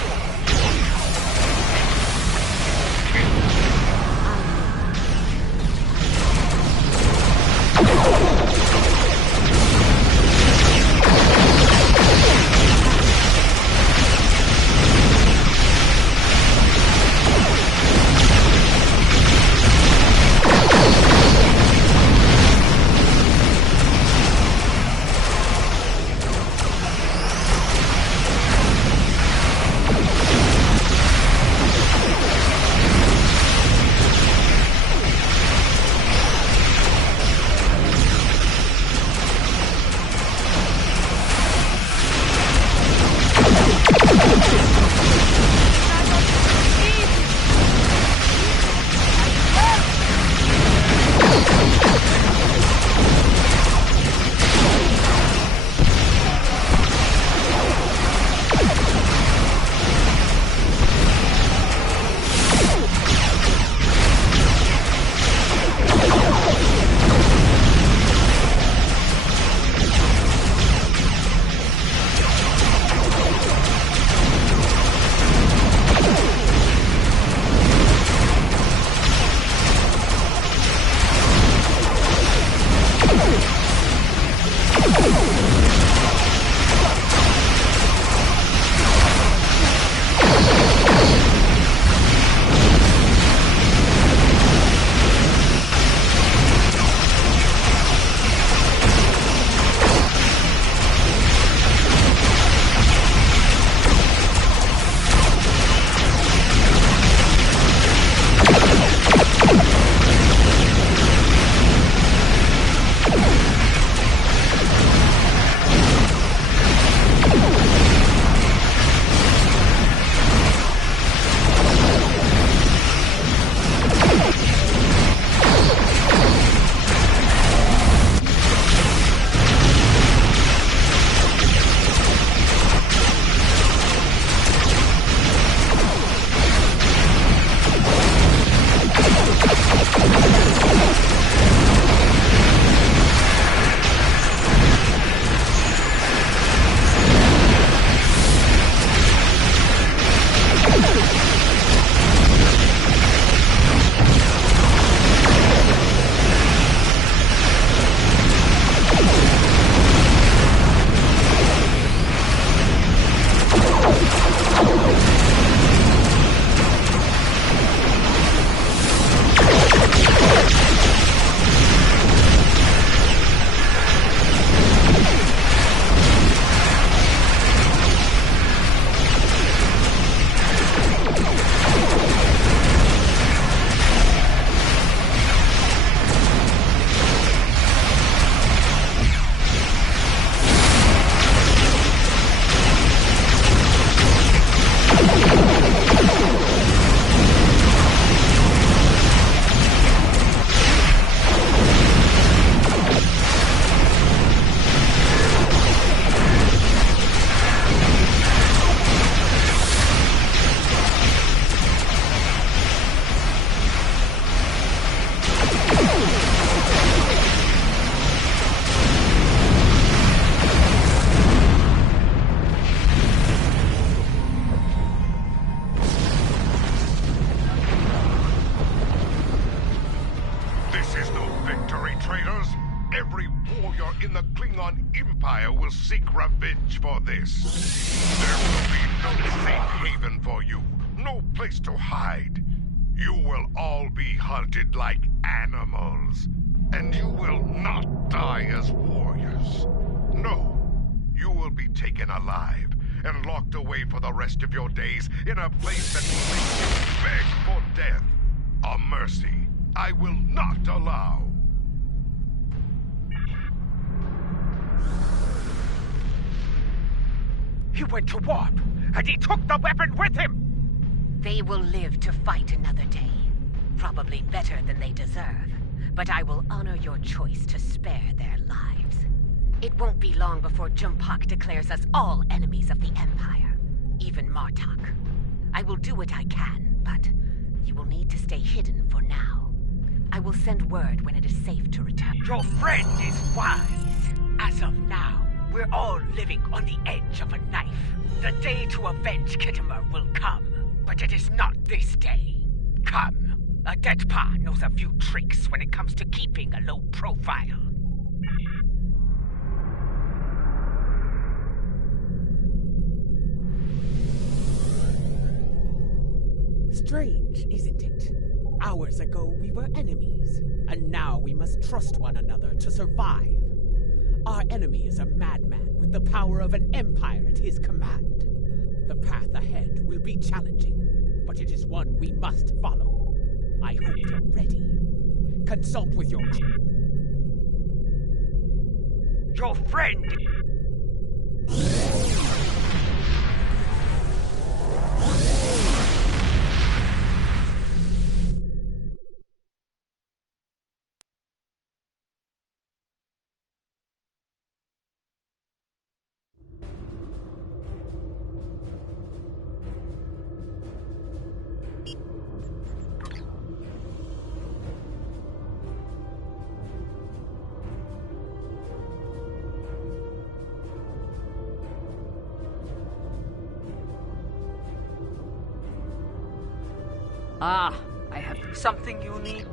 people in the Klingon Empire will seek revenge for this. There will be no safe haven for you, no place to hide. You will all be hunted like animals, and you will not die as warriors. No, you will be taken alive and locked away for the rest of your days in a place that will make you beg for death. A mercy I will not allow. He went to warp, and he took the weapon with him! They will live to fight another day. Probably better than they deserve. But I will honor your choice to spare their lives. It won't be long before Jumpak declares us all enemies of the Empire. Even Martok. I will do what I can, but you will need to stay hidden for now. I will send word when it is safe to return. Your friend is wise. As of now, we're all living on the edge of a knife. The day to avenge Kittimer will come, but it is not this day. Come. A dead pa knows a few tricks when it comes to keeping a low profile. Strange, isn't it? Hours ago we were enemies, and now we must trust one another to survive. Our enemy is a madman with the power of an empire at his command. The path ahead will be challenging, but it is one we must follow. I hope you're ready. Consult with your friend. Ah, I have something you need.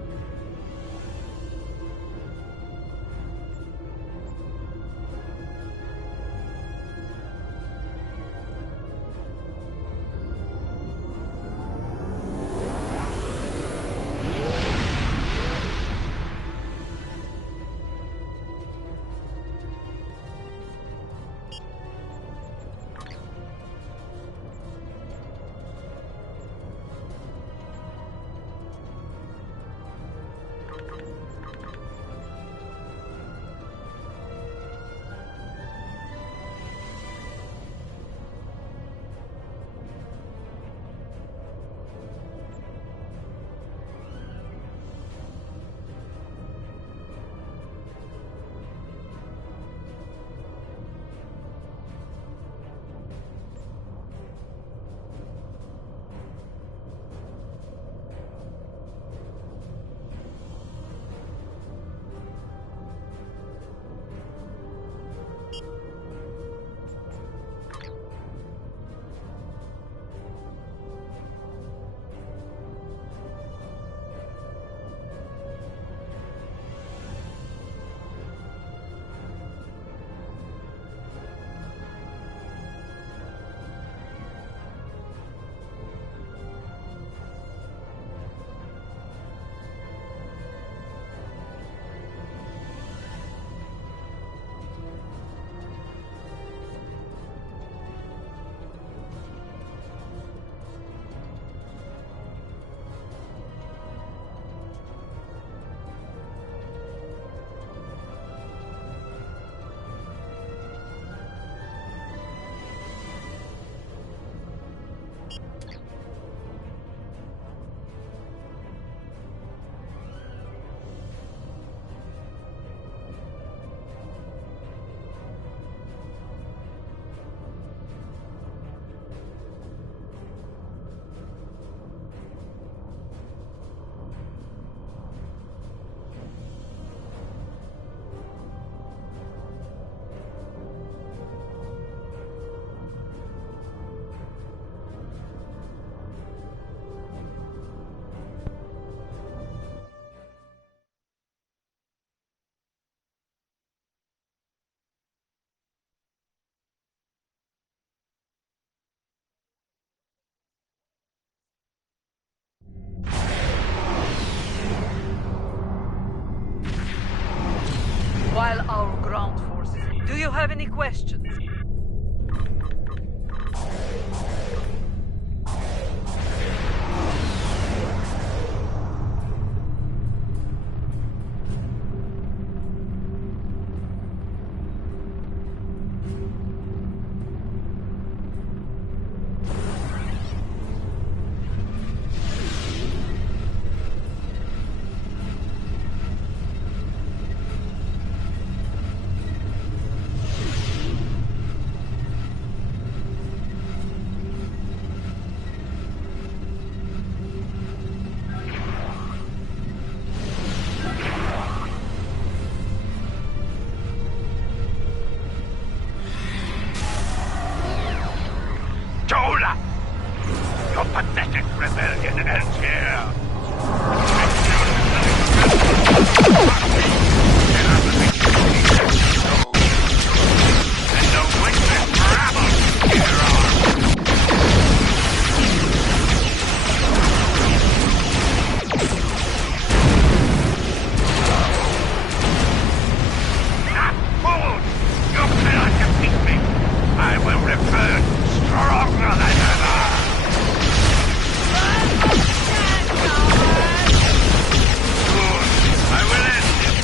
you have any questions? Jola! Your pathetic rebellion ends here. And the wicked rabble here are. Not fool! You cannot defeat me. I will return stronger than ever. I will end this.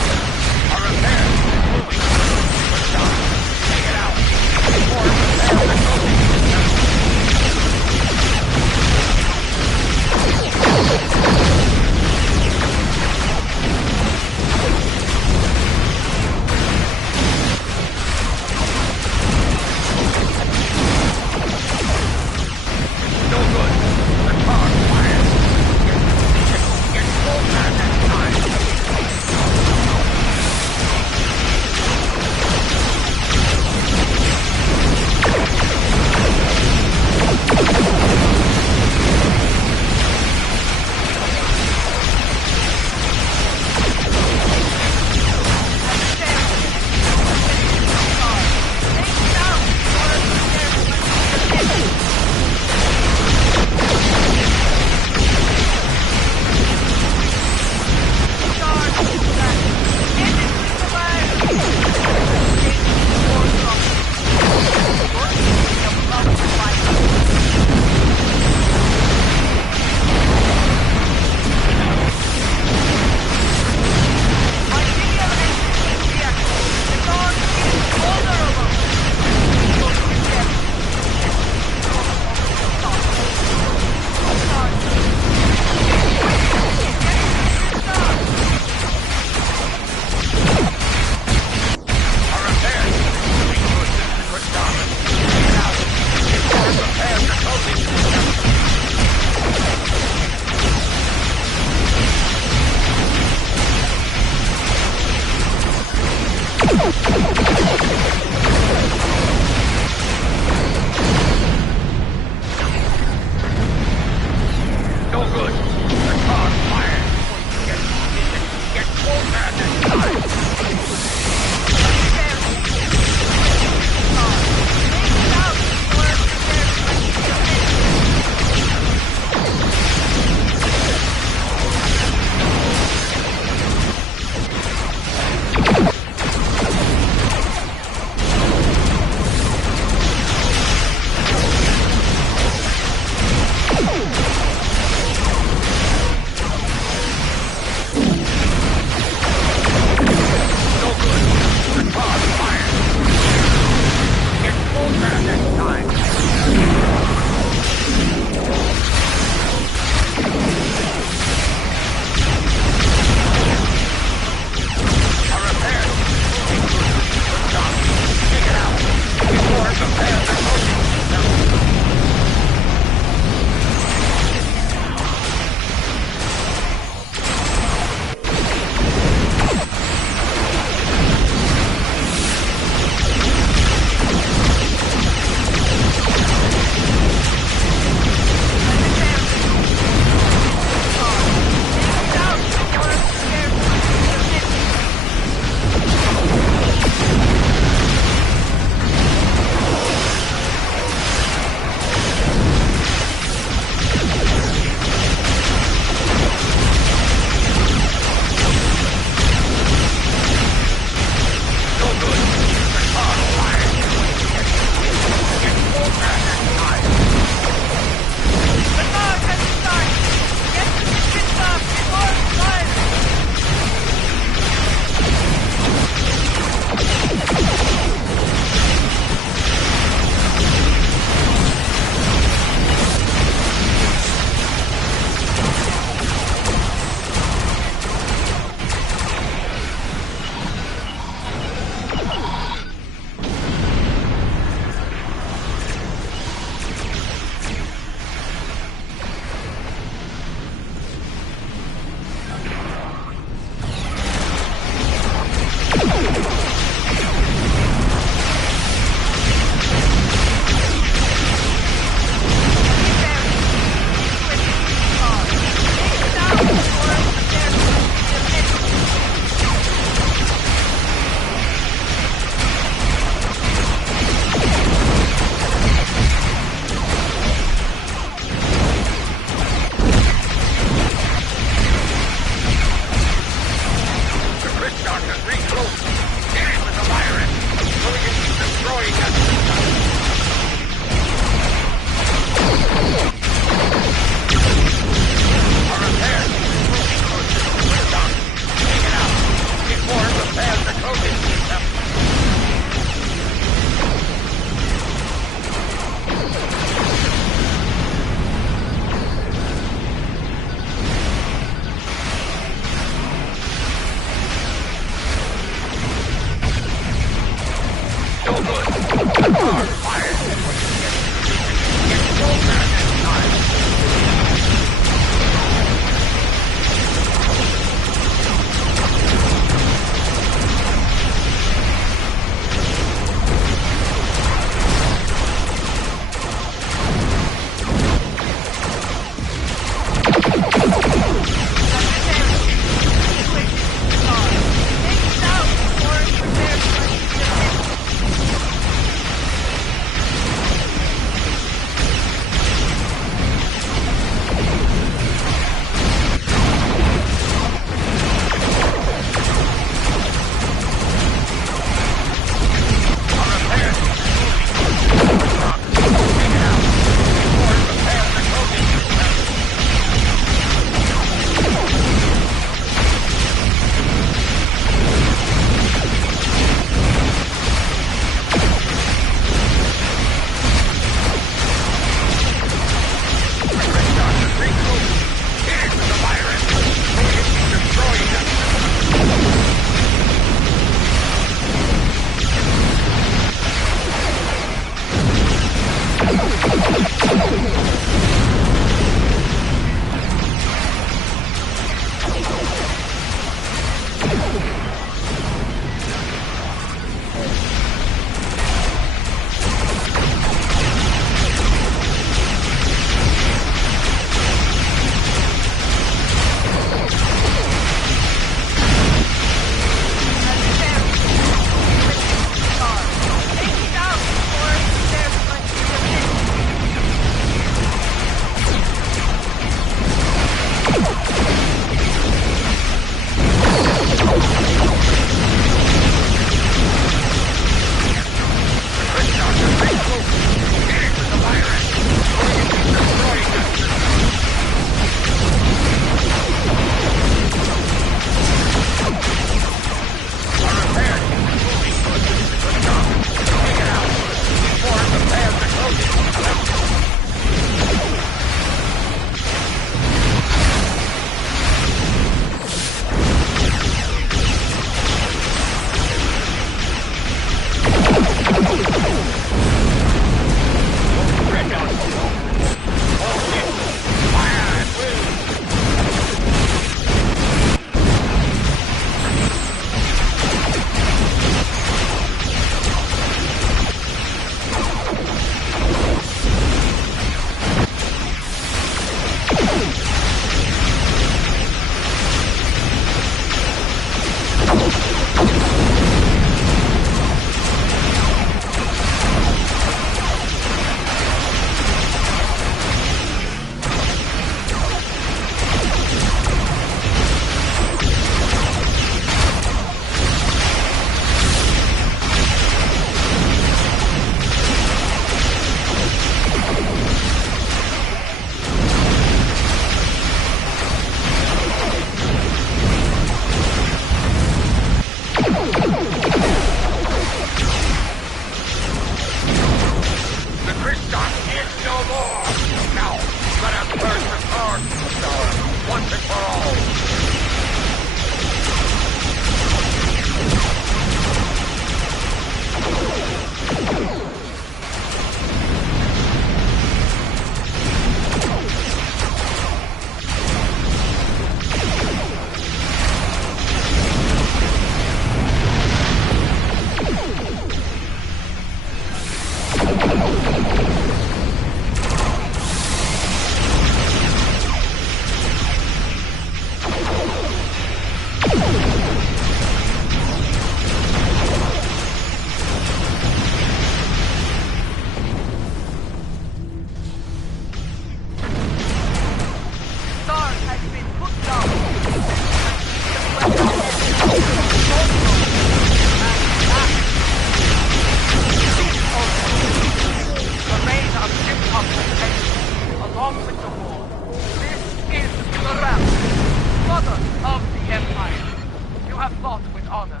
honor.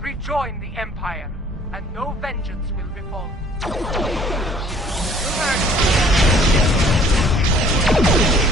Rejoin the Empire, and no vengeance will befall. You heard me.